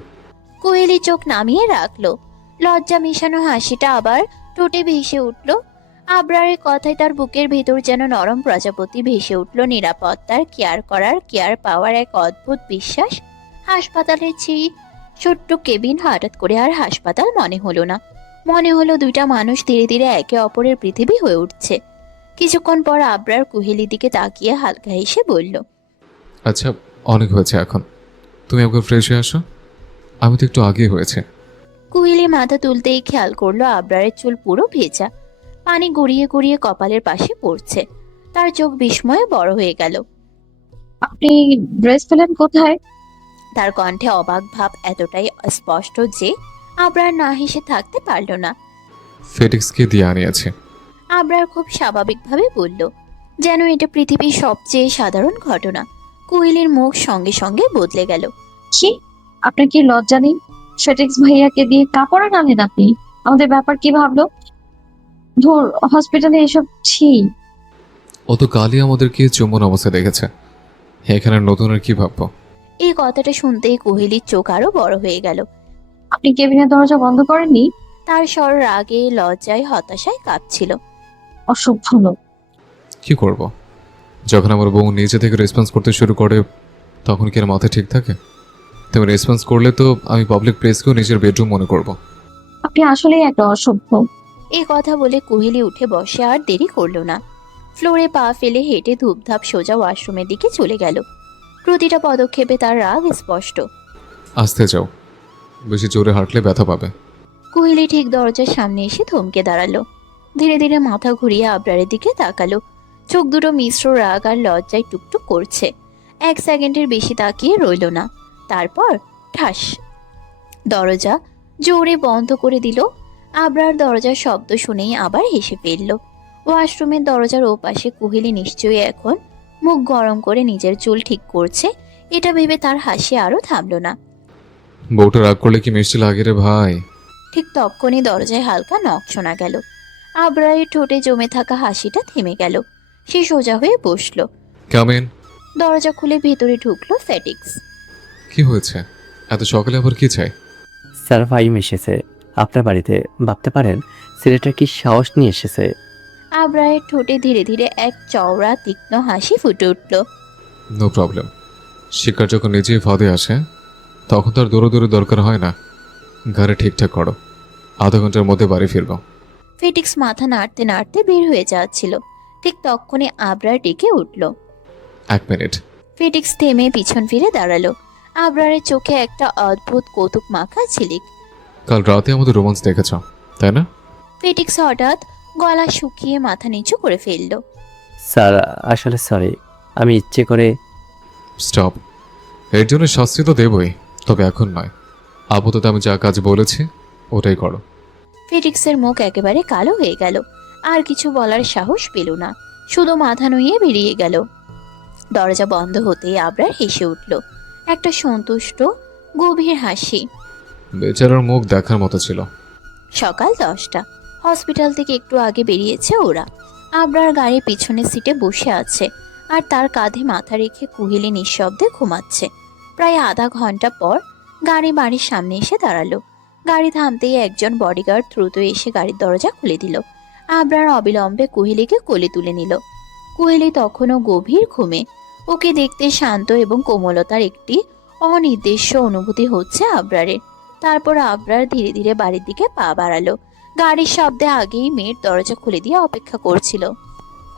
কোয়েলি চোখ নামিয়ে রাখলো। লজ্জা মিশানো হাসিটা আবার ঠোঁটে ভেসে উঠল। আবরারের কথায় তার বুকের ভেতর যেন নরম প্রজাপতি ভেসে উঠল। নিরাপত্তার, কেয়ার করার, কেয়ার পাওয়ার এক অদ্ভুত বিশ্বাস। হাসপাতালের সেই ছোট্ট কেবিন হঠাৎ করে আর হাসপাতাল মনে হলো না। মনে হলো দুইটা মানুষ ধীরে ধীরে একে অপরের পৃথিবী হয়ে উঠছে। কিছুক্ষণ পর আবরার কুহেলির দিকে তাকিয়ে হালকা হেসে বলল, আচ্ছা, অনেক হয়েছে, এখন তুমি একবার ফ্রেশ হয়ে আসো। আমি তো একটু আগেই হয়েছে। কুহেলি মাথা তুলতেই খেয়াল করলো আবরারের চুল পুরো ভেজা, পানি গড়িয়ে গড়িয়ে কপালের পাশে পড়ছে। তার চোখ বিস্ময়ে বড় হয়ে গেল। আপনি ড্রেস পেলেন কোথায়? তার কণ্ঠে অবাক ভাব এতটাই স্পষ্ট যে আবরার না হেসে থাকতে পারল না। ফেডিক্সকে দিয়ে আনিয়েছে। আবরার খুব স্বাভাবিকভাবে বলল, যেন এটা পৃথিবীর সবচেয়ে সাধারণ ঘটনা। কুহেলির মুখ সঙ্গে সঙ্গে বদলে গেল। কি? আপনার কি লজ্জা নেই? সেটিক্স ভাইয়াকে দিয়ে কাপড় আনলেন আপনি? আমাদের ব্যাপার কি ভাবলো? ধুর, হসপিটালে এসব ছি। ও তো কালই আমাদেরকে চুম্বন অবস্থায় দেখেছে, এখানে নতুন আর কি ভাববো। এই কথাটা শুনতেই কুহেলির চোখ আরো বড় হয়ে গেল। আপনি কেবিনের দরজা বন্ধ করেননি? তার স্বর রাগে, লজ্জায়, হতাশায় কাঁপছিল। অসভ্য লোক। কি করব? যখন আমার বউ নিজে থেকে রেসপন্স করতে শুরু করে তখন কি আর মাথায় ঠিক থাকে? তুমি রেসপন্স করলে তো আমি পাবলিক প্লেসকেও নিজের বেডরুম মনে করব। আপনি আসলেই একটা অসভ্য। এই কথা বলে কুহেলি উঠে বসে আর দেরি করলো না। ফ্লোরে পা ফেলে হেঁটে ধূপধাপ সোজা ওয়াশরুমের দিকে চলে গেল। প্রতিটা পদক্ষেপে তার রাগ স্পষ্ট। আসতে যাও, বেশি জোরে হাঁটলে ব্যথা পাবে। কুহেলি ঠিক দরজার সামনে এসে থমকে দাঁড়ালো। ধীরে ধীরে মাথা ঘুরিয়ে আবরারের দিকে তাকালো। চোখ দুটো মিশ্র রাগ আর লজ্জায় টুকটুক করছে। 1 সেকেন্ডের বেশি তাকিয়ে রইল না। তারপর ঠাস, দরজা জোরে বন্ধ করে দিল। আবরার দরজার শব্দ শুনেই আবার হেসে ফেলল। ওয়াশরুমের দরজার ওপাশে কুহেলি নিশ্চয়ই এখন মুখ গরম করে নিজের চুল ঠিক করছে। এটা ভেবে তার হাসি আরো থামল না। বউটা রাগ করলে কি মিষ্টি লাগে রে ভাই? ঠিক তক্ষণই দরজায় হালকা নখ শোনা গেল। আবরারের ঠোঁটে জমে থাকা হাসিটা থেমে গেল। সে সোজা হয়ে বসলো। কামিন। দরজা খুলে ভেতরে ঢুকলো ফেটিক্স। কি হয়েছে? এত সকালে আবার কি চাই? স্যার ফাইম এসেছে আপনার বাড়িতে। ভাবতে পারেন ছেলেটা কি সাহস নিয়ে এসেছে। আবরারের ঠোঁটে ধীরে ধীরে এক চওড়া তীক্ষ্ণ হাসি ফুটে উঠল। No problem. শিকার যখন নিজেই ফাঁদে আসে তখন তার দৌড়ে দৌড়ে দরকার হয় না। ঘরে ঠিকঠাক করো, আধা ঘন্টার মধ্যে বাড়ি ফিরবো। ফেটিক্স মাথা নাড়তে নাড়তে বের হয়ে যাচ্ছিল। ঠিক তক্ষণে আবরার ডেকে উঠল। 1 মিনিট। ফেটিক্স থেমে পিছন ফিরে দাঁড়ালো। আবরারের চোখে একটা অদ্ভুত কৌতুক মাখা ঝিলিক। কাল রাতে আমাদের রোমান্স দেখেছ, তাই না? ফেটিক্স হঠাৎ গলা শুকিয়ে মাথা নিচু করে ফেলল। স্যার আসলে সরি, আমি ইচ্ছে করে। স্টপ। এর জন্য শাস্তি তো দেবই, তবে এখন নয়। আপাতত আমি যা কাজ বলেছি ওটাই করো। ফেটিক্সের মুখ একেবারে কালো হয়ে গেল। আর কিছু বলার সাহস পেল না, শুধু মাথা নুইয়ে বেরিয়ে গেল। দরজা বন্ধ হতেই আবরার হেসে উঠল, একটা সন্তুষ্ট গভীর হাসি। বেচারার মুখ দেখার মতো ছিল। সকাল 10টা। হসপিটাল থেকে একটু আগে বেরিয়েছে ওরা। আবরার গাড়ির পিছনের সিটে বসে আছে আর তার কাঁধে মাথা রেখে কুহেলি নিঃশব্দে ঘুমাচ্ছে। প্রায় আধা ঘন্টা পর গাড়ি বাড়ির সামনে এসে দাঁড়ালো। গাড়ি থামতেই একজন বডিগার্ড দ্রুত এসে গাড়ির দরজা খুলে দিল। আবরার অবিলম্বে কুহেলিকে কোলে তুলে নিল। কুহেলি তখনও গভীর ঘুমে। ওকে দেখতে শান্ত এবং কোমলতার একটি অনির্দেশ্য অনুভূতি হচ্ছে আবরারের। তারপর আবরার ধীরে ধীরে বাড়ির দিকে পা বাড়ালো। গাড়ির শব্দে আগেই মেয়ের দরজা খুলে দিয়ে অপেক্ষা করছিল।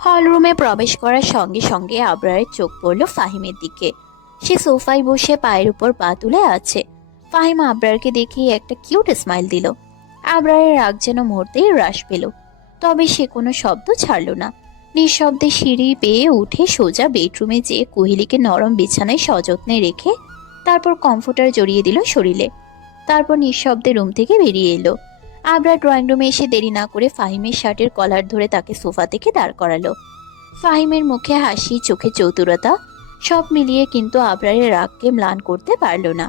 হলরুমে প্রবেশ করার সঙ্গে সঙ্গে আবরারের চোখ পড়ল ফাহিমের দিকে। সে সোফায় বসে পায়ের উপর পা তুলে আছে। ফাহিম আবরারকে দেখেই একটা কিউট স্মাইল দিল। আবরারের রাগ যেন মুহূর্তেই হ্রাস পেল, তবে সে কোনো শব্দ ছাড়ল না। নিঃশব্দে সিঁড়ি বেয়ে উঠে সোজা বেডরুমে যেয়ে কুহেলিকে নরম বিছানায় সযত্নে রেখে তারপর কমফোর্টার জড়িয়ে দিল শরীরে। তারপর নিঃশব্দে রুম থেকে বেরিয়ে এলো। আবরার ড্রয়িং রুমে এসে দেরি না করে ফাহিমের শার্টের কলার ধরে তাকে সোফা থেকে দাঁড় করালো। ফাহিমের মুখে হাসি, চোখে চতুরতা, সব মিলিয়ে কিন্তু আবরারের রাগকে ম্লান করতে পারল না।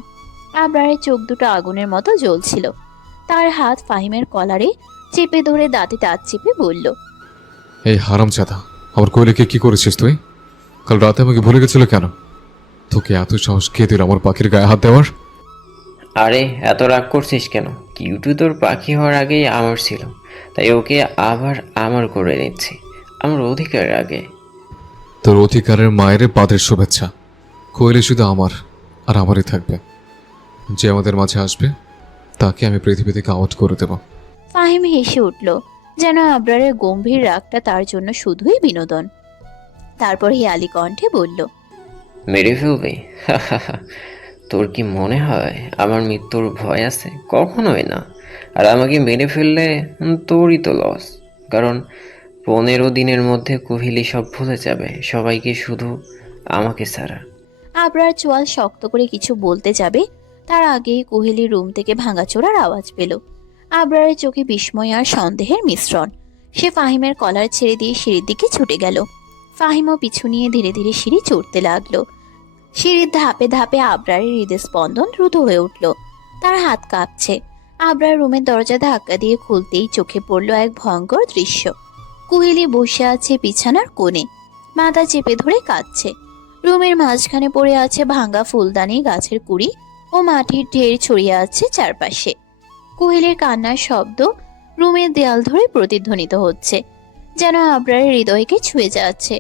আবরারের চোখ দুটো আগুনের মতো জ্বলছিল। তার হাত ফাহিমের কলারে চেপে ধরে দাঁতে দাঁত চেপে বলল, এই হারামজাদা, আমার কোয়েলিকে কি করেছিস তুই? কাল রাতে আমাকে ভুলে গেছিল কেন? তোকে এত সাহস কে দিল আমার পাখির গায়ে হাত দেওয়ার? আরে এত রাগ করছিস কেন? কিউটু তোর পাখি হওয়ার আগেই আমার ছিল, তাই ওকে আবার আমার করে নিচ্ছি, আমার অধিকার আগে। তোর অধিকারের মায়ের পাদের শুভেচ্ছা। কোয়েলি শুধু আমার আর আমারই থাকবে। যে আমাদের মাঝে আসবে তাকে আমি পৃথিবী থেকে আউট করে দেব। ফাহিম হেসে উঠল, যেন আবরারের গম্ভীর রাগটা তার জন্য শুধুই বিনোদন। তারপর হেয়ালি কণ্ঠে বলল, মেরে ফেলবি? তোর কি মনে হয় আমার মৃত্যুর ভয় আছে? কখনোই না। আর আমাকে মেরে ফেললে তোরই তো লস, কারণ 15 দিনের মধ্যে কোহলি সব ভুলে যাবে, সবাইকে, শুধু আমাকে ছাড়া। আবরার চোয়াল শক্ত করে কিছু বলতে যাবে, তার আগেই কোহেলির রুম থেকে ভাঙাচোরার আওয়াজ পেল। আবরারের চোখে বিস্ময় আর সন্দেহের মিশ্রণ। সে ফাহিমের কলার ছেড়ে দিয়ে সিঁড়ির দিকে ছুটে গেল। ফাহিমও পিছু নিয়ে ধীরে ধীরে সিঁড়ি চড়তে লাগলো। সিঁড়ির ধাপে ধাপে আবরারের হৃদস্পন্দন দ্রুত হয়ে উঠল। তার হাত কাঁপছে। আবরার রুমের দরজা ধাক্কা দিয়ে খুলতেই চোখে পড়ল এক ভয়ঙ্কর দৃশ্য। কোহেলি বসে আছে বিছানার কোণে, মাথা চেপে ধরে কাঁদছে। রুমের মাঝখানে পড়ে আছে ভাঙা ফুলদানি, গাছের কুড়ি ও মাটির ঢের ছড়িয়ে আছে চারপাশে। কোহেলির কান্নার শব্দ রুমের দেয়াল ধরে প্রতিধ্বনিত হচ্ছে, যেন আবরারের হৃদয়কে ছুঁয়ে যাচ্ছে।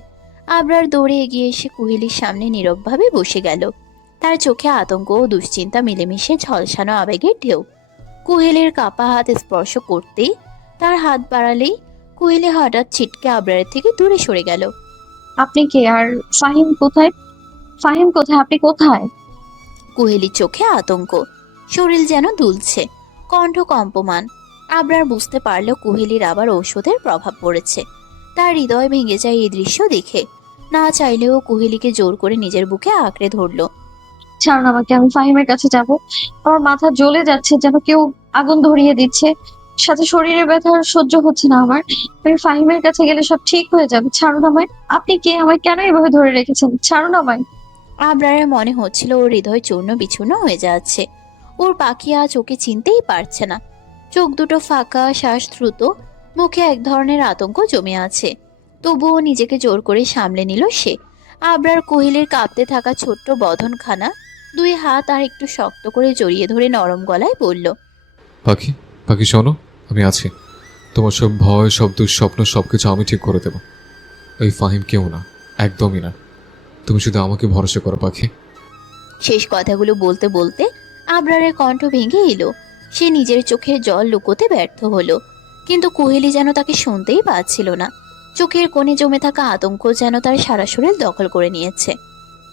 আবরার দৌড়ে এগিয়ে এসে কোহেলির সামনে নীরবভাবে বসে গেল। তার চোখে আতঙ্ক ও দুশ্চিন্তা মিলেমিশে ঝলসানো আবেগের ঢেউ। কোহেলির কাপা হাত স্পর্শ করতেই, তার হাত বাড়ালেই কোহেলি হঠাৎ ছিটকে আবরারের থেকে দূরে সরে গেল। আপনি কে? আর ফাহিম কোথায়? ফাহিম কোথায়? আপনি কোথায়? কোহেলির চোখে আতঙ্ক, শরীর যেন দুলছে, কণ্ঠ কম্পমান। আবরার বুঝতে পারল কোহেলির আবার ঔষধের প্রভাব পড়েছে। তার হৃদয় ভেঙে যায় এই দৃশ্য দেখে। না চাইলেও কোহেলিকে জোর করে নিজের বুকে আঁকড়ে ধরল। ছাড়ুন আমাকে, আমি ফাহিমের কাছে যাব। আমার মাথা জ্বলে যাচ্ছে, যেন কেউ আগুন ধরিয়ে দিচ্ছে। সাথে শরীরের ব্যথা আর সহ্য হচ্ছে না আমার। আমি ফাহিমের কাছে গেলে সব ঠিক হয়ে যাবে। ছাড়ুন আমায়। আপনি কে? আমায় কেন এভাবে ধরে রেখেছেন? ছাড়ুন আমায়। আবরারের মনে হচ্ছিল ওর হৃদয় চূর্ণ বিচূর্ণ হয়ে যাচ্ছে। ওর পাখি আজ ওকে চিনতেই পারছে না। চোখ দুটো ফাঁকা, শ্বাস দ্রুত, মুখে এক ধরনের আতঙ্ক জমে আছে। তবুও নিজেকে জোর করে সামলে নিল সে। আবরার কোহেলির কাঁপতে থাকা ছোট্ট বদনখানা দুই হাত আর একটু শক্ত করে জড়িয়ে ধরে নরম গলায় বলল, পাখি, পাখি শোনো, আমি আছি। তোমার সব ভয়, সব দুঃস্বপ্ন, সবকিছু আমি ঠিক করে দেব। এই ফাহিম কেউ না, একদমই না। তুমি শুধু আমাকে ভরসা করো পাখি। শেষ কথাগুলো বলতে বলতে আবরারের কণ্ঠ ভেঙে এলো। সে নিজের চোখের জল লুকোতে ব্যর্থ হলো, কিন্তু কোহেলি যেন তাকে শুনতেই পাচ্ছিল না। চোখের কোণে জমে থাকা আতঙ্ক যেন তার সারা শরীর দখল করে নিয়েছে।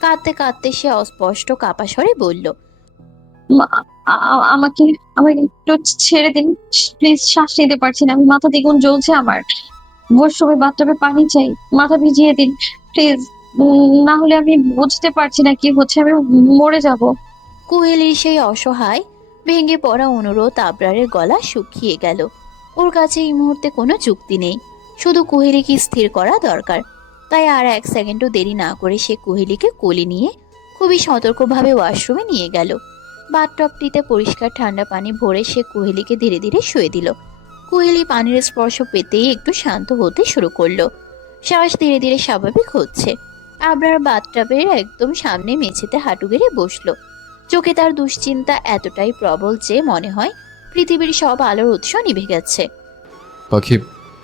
কাঁদতে কাঁদতে সে অস্পষ্ট কাপা স্বরে বলল, আমাকে আমাকে একটু ছেড়ে দিন প্লিজ। শ্বাস নিতে পারছি না আমি। মাথা দ্বিগুণ জ্বলছে আমার। ওয়াশরুমে বাথটবে পানি চাই। মাথা ভিজিয়ে দিন প্লিজ। না হলে আমি বুঝতে পারছি না কি হচ্ছে। আমি মরে যাব। কোহেলির সেই অসহায় ভেঙে পড়া অনুরোধ আবরারের গলা শুকিয়ে গেল। ওর কাছে এই মুহূর্তে কোনো যুক্তি নেই, শুধু কোহেলিকে স্থির করা দরকার। তাই আর এক সেকেন্ডও দেরি না করে সে কোহেলিকে কোলে নিয়ে খুবই সতর্কভাবে ওয়াশরুমে নিয়ে গেল। বাথটবটিতে পরিষ্কার ঠান্ডা পানি ভরে সে কোহেলিকে ধীরে ধীরে শুয়ে দিল। কোহেলি পানির স্পর্শ পেতেই একটু শান্ত হতে শুরু করলো। শ্বাস ধীরে ধীরে স্বাভাবিক হচ্ছে। আবরার বাথটবের একদম সামনে মেঝেতে হাঁটু গেড়ে বসলো। চোখে তার দুশ্চিন্তা এতটাই প্রবল যে মনে হয় পৃথিবীর সব আলোর উৎস নিভে গেছে। পাখি,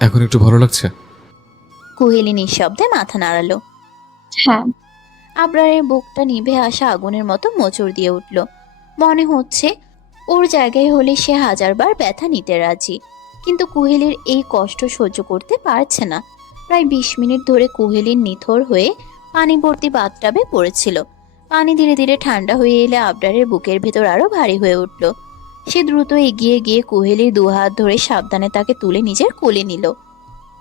এখন একটু ভালো লাগছে? কোহেলি নিঃশব্দে মাথা নাড়ালো। হ্যাঁ। আবরারের বুকটা নিভে আসা আগুনের মতো মোচড় দিয়ে উঠল। মনে হচ্ছে ওর জায়গায় হলে সে হাজারবার ব্যথা নিতে রাজি, কিন্তু কোহেলির এই কষ্ট সহ্য করতে পারছে না। প্রায় 20 মিনিট ধরে কোহেলির নিথর হয়ে পানি ভর্তি বাথটবে পড়েছিল। পানি ধীরে ধীরে ঠান্ডা হয়ে এলে আবরারের বুকের ভেতর আরো ভারী হয়ে উঠল। সে দ্রুত এগিয়ে গিয়ে কোহেলির দুহাত ধরে সাবধানে তাকে তুলে নিজের কোলে নিল।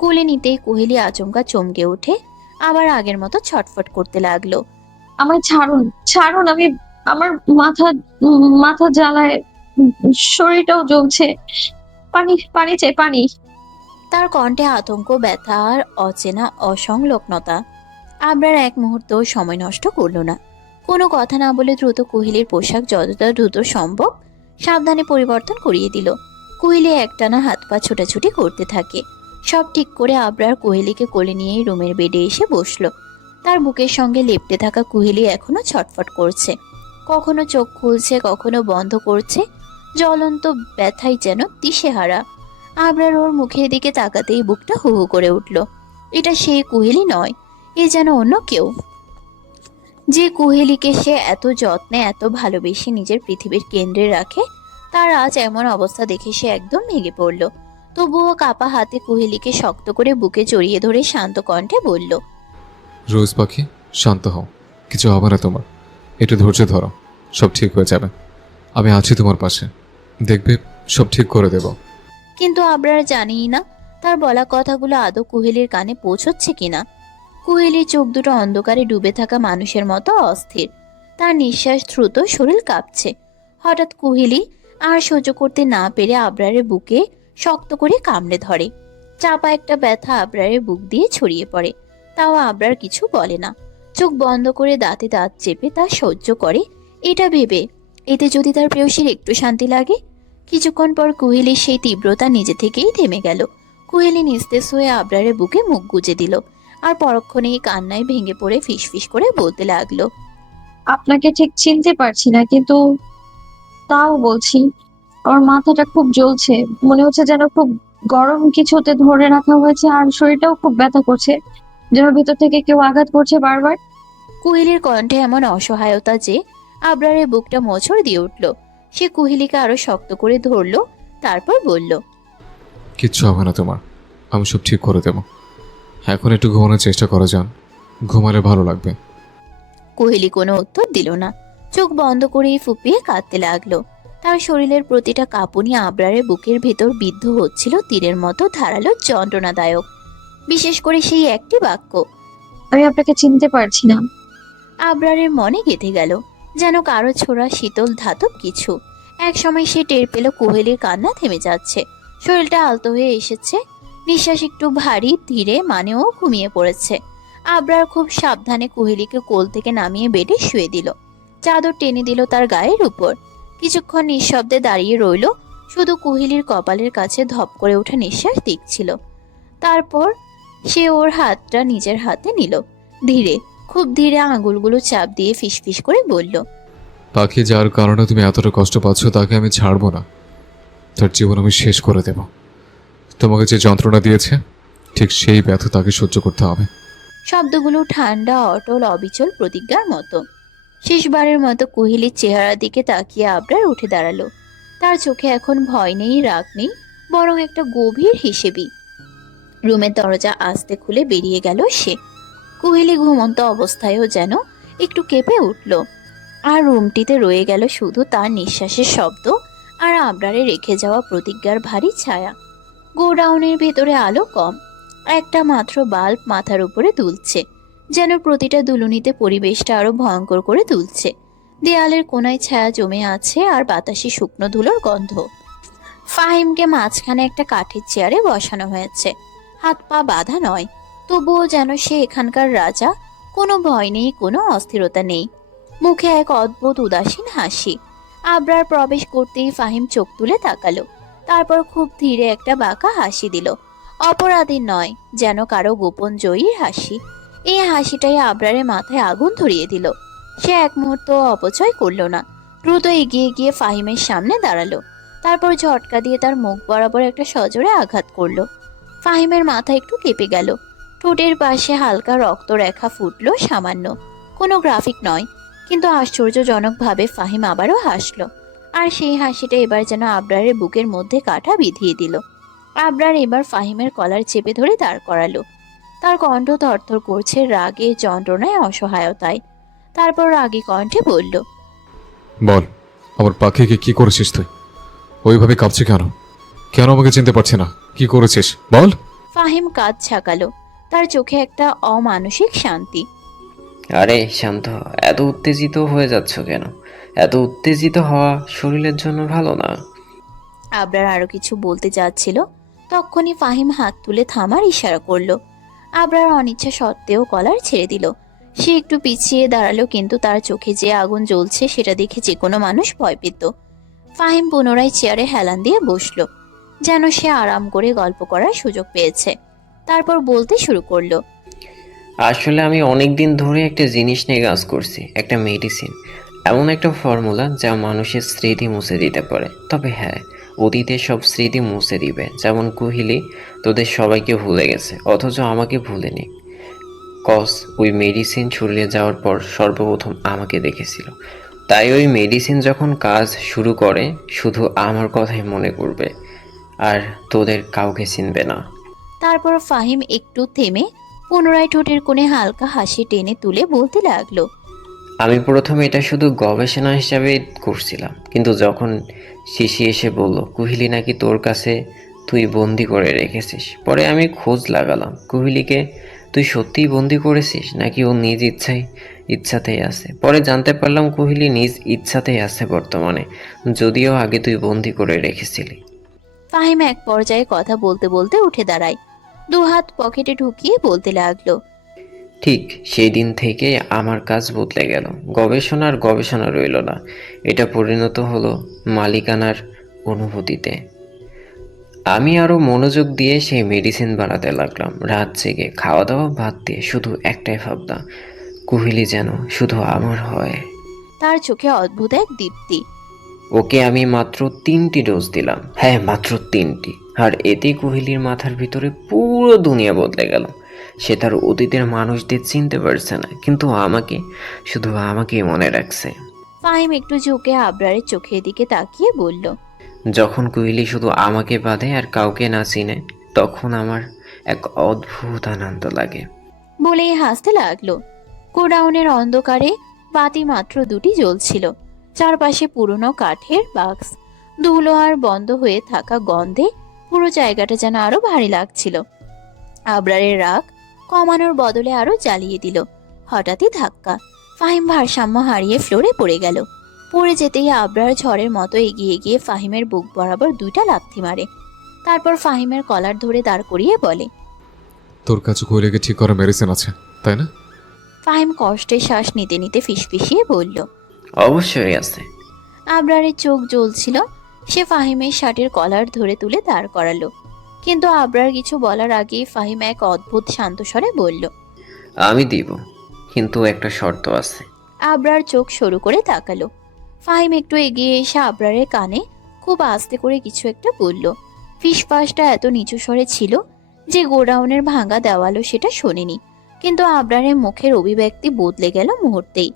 কোলে নিতেই কোহেলি আচমকা চমকে ওঠে, আবার আগের মতো ছটফট করতে লাগলো। আমায় ছাড়ুন, ছাড়ুন। আমি আমার মাথা মাথা জ্বালায়। শরীরটাও জ্বলছে। পানি পানি চাই, পানি। তার কণ্ঠে আতঙ্ক, ব্যথা আর অচেনা অসংলগ্নতা। আবরার এক মুহূর্ত সময় নষ্ট করলো না। কোনো কথা না বলে দ্রুত কোহেলির পোশাক যতটা দ্রুত সম্ভব সাবধানে পরিবর্তন করিয়ে দিল। কোহেলি একটানা হাত পা ছোটাছুটি করতে থাকে। সব ঠিক করে আবরার কোহেলিকে কোলে নিয়ে রুমের বেডে এসে বসলো। তার বুকের সঙ্গে লেপ্টে থাকা কোহেলি এখনো ছটফট করছে। কখনো চোখ খুলছে, কখনো বন্ধ করছে। জ্বলন্ত ব্যথায় যেন দিশেহারা। আবরার ওর মুখের দিকে তাকাতেই বুকটা হু হু করে উঠল। এটা সেই কুহেলি নয়, এ যেন অন্য কেউ। যে কুহেলিকে সে এত যত্নে, এত ভালোবেসে নিজের পৃথিবীর কেন্দ্রে রাখে, তার আজ এমন অবস্থা দেখে সে একদম ভেঙে পড়ল। তবুও কাপা হাতে কুহেলিকে শক্ত করে বুকে জড়িয়ে ধরে শান্ত কণ্ঠে বলল, রোজ পাখি, শান্ত হও, কিছু হবে না তোমার। একটু ধৈর্য ধরো, সব ঠিক হয়ে যাবে। আমি আছি তোমার পাশে, দেখবে সব ঠিক করে দেব। কিন্তু আবরার জানিই না তার বলা কথাগুলো আদৌ কুহেলির কানে পৌঁছচ্ছে কিনা। কুহেলির চোখ দুটো অন্ধকারে ডুবে থাকা মানুষের মতো অস্থির। তার নিঃশ্বাস দ্রুত, শরীর কাঁপছে। হঠাৎ কুহেলি আর সহ্য করতে না পেরে আবরারের বুকে শক্ত করে কামড়ে ধরে। চাপা একটা ব্যথা আবরারের বুক দিয়ে ছড়িয়ে পড়ে। তাও আবরার কিছু বলে না। চোখ বন্ধ করে দাঁতে দাঁত চেপে তা সহ্য করে, এটা ভেবে এতে যদি তার প্রেয়সীর একটু শান্তি লাগে। কিছুক্ষণ পর কুহেলির সেই তীব্রতা নিজে থেকেই থেমে গেল। কুহেলি নিস্তেজ হয়ে আবরারের বুকে মুখ গুজে দিল। আর পরক্ষণেই কান্নায় ভেঙে পড়ে ফিসফিস করে বলতে লাগলো, আপনাকে ঠিক চিনতে পারছি না, কিন্তু তাও বলছি, আমার মাথাটা খুব জ্বলছে। মনে হচ্ছে যেন খুব গরম কিছুতে ধরে রাখা হয়েছে, আর শরীরটাও খুব ব্যথা করছে, যেন ভিতর থেকে কেউ আঘাত করছে বারবার। কুহেলির কণ্ঠে এমন অসহায়তা যে আবরারের বুকটা মোচড় দিয়ে উঠল। সে কুহেলিকে আরো শক্ত করে ধরলো, তারপর বলল, কিচ্ছু হবে না তোমার, আমি সব ঠিক করে দেব। এখন একটু ঘুমানোর চেষ্টা করা যান, ঘুমালে ভালো লাগবে। কোহেলি কোনো উত্তর দিল না। চোখ বন্ধ করেই ফুপিয়ে কাঁদতে লাগলো। তার শরীরের প্রতিটা কাঁপুনি আবরারের বুকের ভেতর বিদ্ধ হচ্ছিল তীরের মতো ধারালো, যন্ত্রণাদায়ক। বিশেষ করে সেই একটি বাক্য, আমি আপনাকে চিনতে পারছি না। আবরারের মনে গেঁথে গেল যেন কারো ছোড়া শীতল ধাতব কিছু। এক সময় সে টের পেল কোহেলির কান্না থেমে যাচ্ছে, শরীরটা আলতো হয়ে এসেছে, নিঃশ্বাস একটু ভারী ধীরে, মানেও ঘুমিয়ে পড়েছে। আবরার খুব সাবধানে কোহেলিকে কোল থেকে নামিয়ে বেডে শুয়ে দিল। চাদর টেনে দিল তার গায়ের উপর। কিছুক্ষণ নিঃশব্দে দাঁড়িয়ে রইল, শুধু কোহেলির কপালের কাছে ধপ করে ওঠা নিঃশ্বাস দেখছিল। তারপর সে ওর হাতটা নিজের হাতে নিল। ধীরে, খুব ধীরে আঙুলগুলো চাপ দিয়ে ফিসফিস করে বলল, পাখি, যার কারণে তুমি এতটা কষ্ট পাচ্ছ তাকে আমি ছাড়বো না। তার জীবন আমি শেষ করে দেব। তোমাকে যে যন্ত্রণা দিয়েছে ঠিক সেই ব্যথা তাকে সহ্য করতে হবে। শব্দগুলো ঠান্ডা, অটল, অবিচল প্রতিজ্ঞার মতো। শেষবারের মতো কোহেলির চেহারার দিকে তাকিয়ে আবরার উঠে দাঁড়ালো। তার চোখে এখন ভয় নেই, রাগ নেই, বরং একটা গভীর হিসেবি। রুমের দরজা আস্তে খুলে বেরিয়ে গেল সে। কোহেলি ঘুমন্ত অবস্থায়ও যেন একটু কেঁপে উঠল। আর রুমটিতে রয়ে গেল শুধু তার নিঃশ্বাসের শব্দ আর আবরারে রেখে যাওয়া প্রতিজ্ঞার ভারী ছায়া। গোডাউনের ভেতরে আলো কম, একটা মাত্র বাল্ব মাথার উপরে দুলছে, যেন প্রতিটা দুলুনিতে পরিবেশটা আরো ভয়ঙ্কর করে তুলছে। দেয়ালের কোনায় ছায়া জমে আছে আর বাতাসে শুকনো ধুলোর গন্ধ। ফাহিমকে মাঝখানে একটা কাঠের চেয়ারে বসানো হয়েছে, হাত পা বাঁধা নয়, তবুও যেন সে এখানকার রাজা। কোনো ভয় নেই, কোনো অস্থিরতা নেই, মুখে এক অদ্ভুত উদাসীন হাসি। আবরার প্রবেশ করতেই ফাহিম চোখ তুলে তাকালো, তারপর খুব ধীরে একটা বাঁকা হাসি দিল। অপরাধীর নয়, যেন কারো গোপন জয়ীর হাসি। এই হাসিটাই আবরারের মাথায় আগুন ধরিয়ে দিল। সে এক মুহূর্ত অপচয় করল না, দ্রুত এগিয়ে গিয়ে ফাহিমের সামনে দাঁড়ালো। তারপর ঝটকা দিয়ে তার মুখ বরাবর একটা সজোরে আঘাত করলো। ফাহিমের মাথা একটু কেঁপে গেল, ঠোঁটের পাশে হালকা রক্তরেখা ফুটলো সামান্য। কোনো গ্রাফিক নয়, কিন্তু আশ্চর্যজনকভাবে ফাহিম আবারও হাসলো। আর সেই হাসিটা এবার যেন আবরারের বুকের মধ্যে কাঁটা বিধিয়ে দিল। আবরার এবার ফাহিমের কলার চেপে ধরে দাঁড় করালো। তার কণ্ঠ থরথর করছে রাগে, যন্ত্রণায়, অসহায়তায়। তারপর রাগী কণ্ঠে বলল, বল, আমার পাখিকে কি করেছিস তুই? ওইভাবে কাঁপছে কেন? কেন আমাকে চিনতে পারছে না? কি করেছিস বল? ফাহিম কাঁধ ঝাঁকালো, তার চোখে একটা অমানসিক শান্তি। আরে শান্ত হ, এত উত্তেজিত হয়ে যাচ্ছ কেন? এত উত্তেজিত হওয়া শরীরের জন্য ভালো না। আবরার আরো কিছু বলতে যাচ্ছিল, তখনই ফাহিম হাত তুলে থামার ইশারা করলো। আবরার অনিচ্ছা সত্ত্বেও কলার ছেড়ে দিল। সে একটু পিছিয়ে দাঁড়ালো, কিন্তু তার চোখে যে আগুন জ্বলছে সেটা দেখে যে কোনো মানুষ ভয় পেত। ফাহিম পুনরায় চেয়ারে হেলান দিয়ে বসলো, যেন সে আরাম করে গল্প করার সুযোগ পেয়েছে। তারপর বলতে শুরু করলো। আসলে আমি অনেক দিন ধরে একটা জিনিস নিয়ে কাজ করছি, একটা মেডিসিন, এমন একটা ফর্মুলা যা মানুষের স্মৃতি মুছে দিতে পারে। তবে হ্যাঁ, অতীতের সব স্মৃতি মুছে দিবে। যেমন কুহিলি তোদের সবাইকে ভুলে গেছে, অথচ আমাকে ভুলেনি। কজ ওই মেডিসিন ছড়িয়ে যাওয়ার পর সর্বপ্রথম আমাকে দেখেছিল। তাই ওই মেডিসিন যখন কাজ শুরু করে শুধু আমার কথাই মনে করবে, আর তোদের কাউকে চিনবে না। তারপর ফাহিম একটু থেমে পুনরায় ঠোঁটের কোণে হালকা হাসি টেনে তুলে বলতে লাগলো। আমি প্রথমে এটা শুধু গবেষণা হিসাবে করছিলাম, কিন্তু যখন শিশি এসে বলল কুহিলি নাকি তোর কাছে তুই বন্দি করে রেখেছিস, পরে আমি খোঁজ লাগালাম কুহিলিকে তুই সত্যিই বন্দি করেছিস নাকি ও নিজ ইচ্ছাতেই আছে। পরে জানতে পারলাম কুহিলি নিজ ইচ্ছাতেই আছে বর্তমানে, যদিও আগে তুই বন্দি করে রেখেছিলি। ফাহিম এক পর্যায়ে কথা বলতে বলতে উঠে দাঁড়ায়, দুহাত পকেটে ঢুকিয়ে বলতে লাগলো। ঠিক সেই দিন থেকে আমার কাজ বদলে গেল। গবেষণার গবেষণা রইল না, এটা পরিণত হলো মালিকানার অনুভূতিতে। আমি আরো মনোযোগ দিয়ে সেই মেডিসিন বানাতে লাগলাম, রাত জেগে, খাওয়া দাওয়া বাদ দিয়ে। শুধু একটাই ভাবনা, কুহিলি যেন শুধু আমার হয়। তার চোখে অদ্ভুত এক দীপ্তি। ওকে আমি মাত্র 3টি ডোজ দিলাম, হ্যাঁ মাত্র 3টি, আর এতে কুহিলির মাথার ভিতরে পুরো দুনিয়া বদলে গেল। সে তার অতীতের মানুষদের চিনতে পারছে না, কিন্তু আমাকে, শুধু আমাকেই মনে রাখছে। ফাহিম একটু ঝুঁকে আবরারের চোখের দিকে তাকিয়ে বলল। যখন কুহিলি শুধু আমাকে বাঁধে আর কাউকে না চিনে, তখন আমার এক অদ্ভুত আনন্দ লাগে। বলেই হাসতে লাগলো। গোডাউনের অন্ধকারে বাতি মাত্র দুটি জ্বলছিল। চারপাশে পুরনো কাঠের বাক্স, ধুলো আর বন্ধ হয়ে থাকা গন্ধে পুরো জায়গাটা যেন আরো ভারী লাগছিল। আবরারের রাগ কমানোর বদলে আরো জ্বালিয়ে দিল। হঠাৎই ধাক্কা, ফাহিম ভারসাম্য হারিয়ে ফ্লোরে পড়ে গেল। পড়ে যেতেই আবরার ঝড়ের মতো এগিয়ে গিয়ে ফাহিমের বুক বরাবর 2টা লাথি মারে। তারপর ফাহিমের কলার ধরে দাঁড় করিয়ে বলে। তোর কাছে কোহলিকে ঠিক করা মেডিসিন আছে, তাই না? ফাহিম কষ্টে শ্বাস নিতে নিতে ফিসফিসিয়ে বলল। অবশ্যই আছে। আবরারের চোখ জ্বলছিল। সে ফাহিমের শার্টের কলার ধরে তুলে দাঁড় করালো, কিন্তু আবরার কিছু বলার আগেই ফাহিম এক অদ্ভুত শান্ত স্বরে বলল। আমি দিব, কিন্তু একটা শর্ত আছে। আবরার চোখ সরু করে তাকালো। ফাহিম একটু এগিয়ে এসে আবরারের কানে খুব আস্তে করে কিছু একটা বলল। ফিসফাসটা এত নিচু স্বরে ছিল যে গোডাউনের ভাঙা দেওয়ালও সেটা শোনেনি। কিন্তু আবরারের মুখের অভিব্যক্তি বদলে গেল মুহূর্তেই।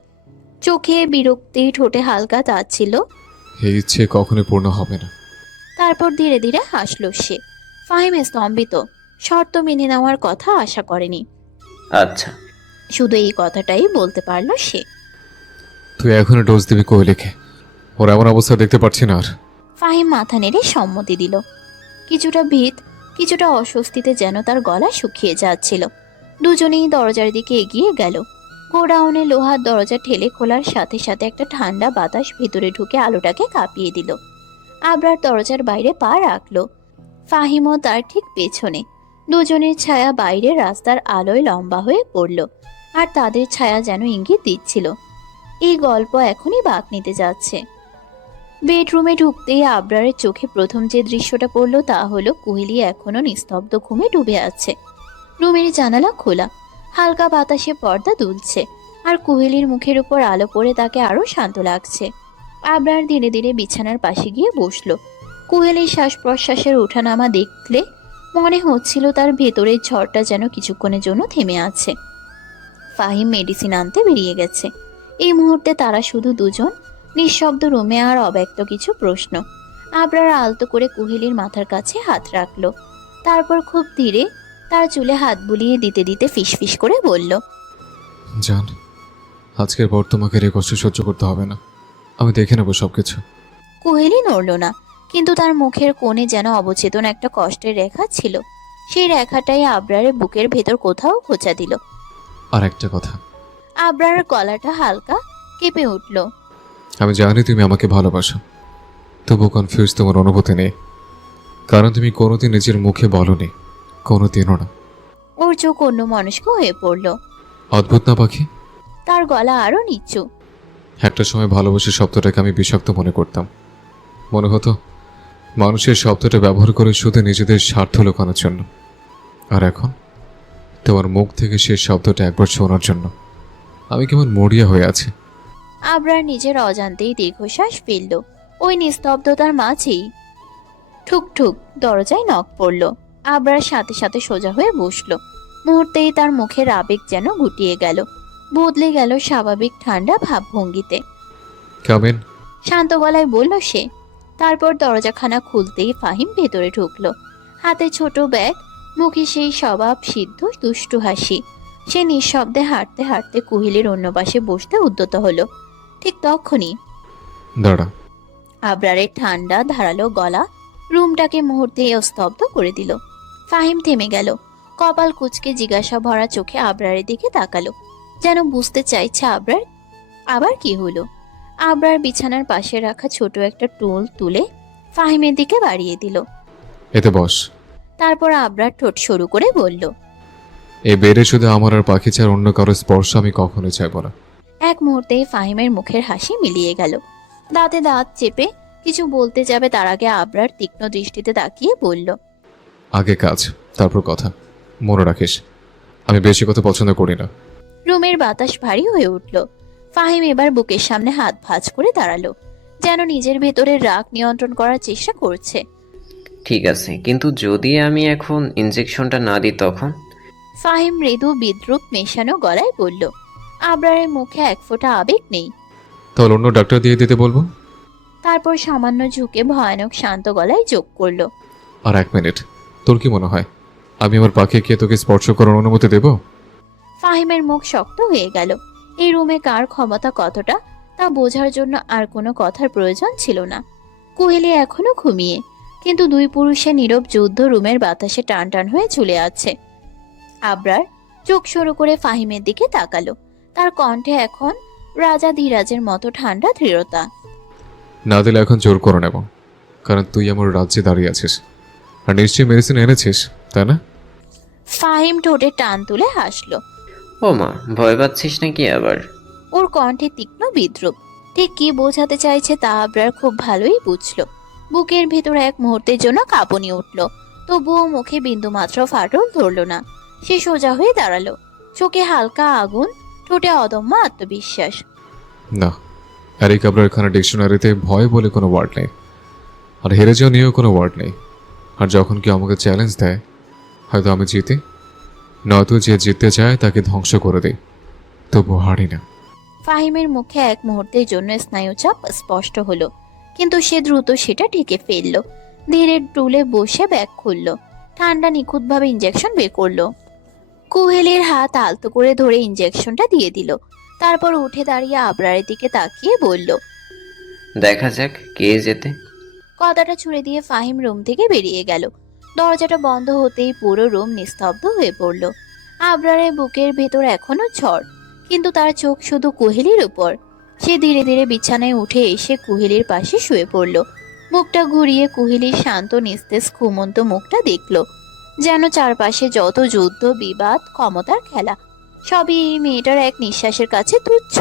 চোখে বিরক্তি, ঠোঁটে হালকা তাচ্ছিল। এই ইচ্ছে কখনোই পূর্ণ হবে না। তারপর ধীরে ধীরে হাসল সে। ফাহিম স্তম্ভিত, শর্ত মেনে নেওয়ার কথা আশা করেনি। আচ্ছা। শুধু এই কথাটাই বলতে পারল সে। তুই এখনো ডোজ দিবি কোহলিকে? ওর এমন অবস্থা দেখতে পাচ্ছি না আর। ফাহিম মাথা নেড়ে সম্মতি দিল। কিছুটা ভীত, কিছুটা অস্বস্তিতে যেন তার গলা শুকিয়ে যাচ্ছিল। দুজনেই দরজার দিকে এগিয়ে গেল। গোডাউনে লোহার দরজা ঠেলে খোলার সাথে সাথে একটা ঠান্ডা বাতাস ভেতরে ঢুকে আলোটাকে কাঁপিয়ে দিল। আবরার দরজার বাইরে পা রাখলো, ফাহিমও তার ঠিক পেছনে। দুজনের ছায়া বাইরে রাস্তার আলোয় লম্বা হয়ে পড়ল, আর তাদের ছায়া যেন ইঙ্গিত দিচ্ছিল এই গল্প এখনই বাঁক নিতে যাচ্ছে। বেডরুমে ঢুকতেই আবরারের চোখে প্রথম যে দৃশ্যটা পড়ল তা হলো কুহিলি এখনো নিস্তব্ধ ঘুমে ডুবে আছে। রুমের জানালা খোলা, হালকা বাতাসে পর্দা দুলছে, আর কুহিলির মুখের উপর আলো পড়ে তাকে আরো শান্ত লাগছে। আবরার ধীরে ধীরে বিছানার পাশে গিয়ে বসলো। কুহেলির শ্বাস প্রশ্বাসের ওঠানামা দেখলে মনে হচ্ছিল তার ভেতরের ঝড়টা যেন কিছুক্ষণের জন্য থেমে আছে। ফাহিম মেডিসিন আনতে বেরিয়ে গেছে। এই মুহূর্তে তারা শুধু দুজন, নিঃশব্দ রুমে, আর অব্যক্ত কিছু প্রশ্ন। আবরার আলতো করে কুহিলির মাথার কাছে হাত রাখলো। তারপর খুব ধীরে তার চুলে হাত বুলিয়ে দিতে দিতে ফিসফিস করে বলল। জান, আজকের পর তোমাকে এর কষ্ট সহ্য করতে হবে না। আমি দেখে নেবো সবকিছু। কুহেলি নড়ল না, কিন্তু তার মুখের কোণে যেন অবচেতন একটা কষ্টের রেখা ছিল। সেই রেখাটাই আবরারের বুকের ভেতর কোথাও খোঁচা দিল। আর একটা কথা, আবরারের গলাটা হালকা কেঁপে উঠল। আমি জানি তুমি আমাকে ভালোবাসো, তবু কনফিউজ তোমার অনুভূতি নেই, কারণ তুমি কোনোদিন নিজের মুখে বলনি, কোনোদিনও না। ওর চোখ অন্য মনস্ক হয়ে পড়ল। অদ্ভুত না পাখি? তার গলা আরো নিচু। একটা সময় ভালোবাসা শব্দটাকে আমি বিষাক্ত মনে করতাম। মনে হতো মানুষের শব্দটা ব্যবহার করে শুধু নিজেদের স্বার্থ লুকানোর জন্য। আর এখন তোমার মুখ থেকে সেই শব্দটা একবার শোনার জন্য আমি কেমন মরিয়া হয়ে আছি। আবরার নিজের অজান্তেই দীর্ঘশ্বাস ফেলল। ওই নিস্তব্ধতার মাঝেই ঠুক ঠুক দরজায় নখ পড়ল। আবরার সাথে সাথে সোজা হয়ে বসলো। মুহূর্তেই তার মুখের আবেগ যেন গুটিয়ে গেল, বদলে গেল স্বাভাবিক ঠান্ডা ভাবভঙ্গিতে। কামিন। শান্ত গলায় বলল সে। তারপর দরজাখানা খুলতেই ফাহিম ভেতরে ঢুকলো। হাতে ছোট ব্যাগ, মুখে সেই স্বভাব সিদ্ধ দুষ্টু হাসি। সে নিঃশব্দে হাঁটতে হাঁটতে কুহিলির অন্য পাশে বসতে উদ্যত হলো। ঠিক তখনই দাঁড়া। আবরারের ঠান্ডা ধারালো গলা রুমটাকে মুহূর্তে স্তব্ধ করে দিল। ফাহিম থেমে গেল, কপাল কুঁচকে জিজ্ঞাসা ভরা চোখে আবরারের দিকে তাকালো, যেন বুঝতে চাইছে আবরার আবার কি হলো। আবরার বিছানার পাশে রাখা ছোট একটা টুল তুলে ফাহিমের দিকে বাড়িয়ে দিল। এতে বস। তারপর আবরার ঠোঁট সরু করে বলল, এই বেড়ে শুধু আমার আর পাখি ছাড়া অন্য কারো স্পর্শ আমি কখনোই চাইব না। এক মুহূর্তেই ফাহিমের মুখের হাসি মিলিয়ে গেল। দাঁতে দাঁত চেপে কিছু বলতে যাবে তার আগে আবরার তীক্ষ্ণ দৃষ্টিতে তাকিয়ে বলল, আগে কাজ, তারপর কথা। মনে রাখিস, আমি বেশি কথা পছন্দ করি না। রুমের বাতাস ভারী হয়ে উঠল। ফাহিম এবার বুকের সামনে হাত ভাঁজ করে দাঁড়ালো, যেন নিজের ভেতরের রাগ নিয়ন্ত্রণ করার চেষ্টা করছে। ঠিক আছে, কিন্তু যদি আমি এখন ইনজেকশনটা না দিই তখন? ফাহিম মৃদু বিদ্রুপ মেশানো গলায় বলল। আবরারের মুখে এক ফোঁটা আবেগ নেই। তাহলে অন্য ডাক্তার দিয়ে দিতে বলবো। তারপর সামান্য ঝুঁকে ভয়ানক শান্ত গলায় যোগ করলো, আর 1 মিনিট, তোর কি মনে হয় আমি আমার পাখিকে তোকে স্পর্শ করার অনুমতি দেব? ফাহিমের মুখ শক্ত হয়ে গেল। এই রুমে কার ক্ষমতা কতটা তা বোঝার জন্য আর কোনো কথার প্রয়োজন ছিল না। কোহেলি এখনো ঘুমিয়ে, কিন্তু দুই পুরুষের নীরব যুদ্ধ রুমের বাতাসে টান টান হয়ে ঝুলে আছে। আবরার চোখ সরু করে ফাহিমের দিকে তাকালো। তার কণ্ঠে এখন রাজা ধীরাজের মতো ঠান্ডা দৃঢ়তা। না দিলে এখন জোর করে নেব, কারণ তুই আমার রাজ্যে দাঁড়িয়ে আছিস আর নিশ্চয়ই মেডিসিন এনেছিস, তাই না? ফাহিম ঠোঁটে টান তুলে হাসলো। ও মা, ভয় পাচ্ছিস নাকি আবার? ওর কণ্ঠে তীক্ষ্ণ বিদ্রুপ। ঠিক কি বোঝাতে চাইছে তা আবরার খুব ভালোই বুঝলো। বুকের ভেতরে এক মুহূর্তের জন্য কাঁপুনি উঠল, তবুও মুখে বিন্দুমাত্র ফাটল ধরল না। সে সোজা হয়ে দাঁড়ালো, চোখে হালকা আগুন, ঠোঁটে অদম্য আত্মবিশ্বাস। না, এরিক আবরার খানা ডিকশনারিতে ভয় বলে কোনো ওয়ার্ড নেই, আর হেরে যাওয়া নিয়েও কোনো ওয়ার্ড নেই। আর যখন কেউ আমাকে চ্যালেঞ্জ দেয়, হয়তো আমি জিতি, নয়তো যে জিততে চায় তাকে ধ্বংস করে দেয়, তবু হারি না। ফাহিমের মুখে এক মুহূর্তের জন্য স্নায়ুচাপ স্পষ্ট হলো, কিন্তু সে দ্রুত সেটা ঢেকে ফেলল। ধীরে টুলে বসে ব্যাগ খুলল, ঠান্ডা নিখুঁতভাবে ইঞ্জেকশন বের করলো। কুহেলির হাত আলতো করে ধরে ইঞ্জেকশনটা দিয়ে দিল। তারপর উঠে দাঁড়িয়ে আবরারের দিকে তাকিয়ে বলল, দেখা যাক কে যেতে। কথাটা ছুড়ে দিয়ে ফাহিম রুম থেকে বেরিয়ে গেল। দরজাটা বন্ধ হতেই পুরো রুম নিস্তব্ধ হয়ে পড়ল। আবরারের বুকের ভেতর এখনো ঝড়, কিন্তু তার চোখ শুধু কুহেলির উপর। সে ধীরে ধীরে বিছানায় উঠে এসে কুহেলির পাশে শুয়ে পড়ল। মুখটা ঘুরিয়ে কুহেলির শান্ত নিস্তেজ ঘুমন্ত মুখটা দেখল, যেন চারপাশে যত যুদ্ধ বিবাদ ক্ষমতার খেলা সবই এই মেয়েটার এক নিঃশ্বাসের কাছে তুচ্ছ।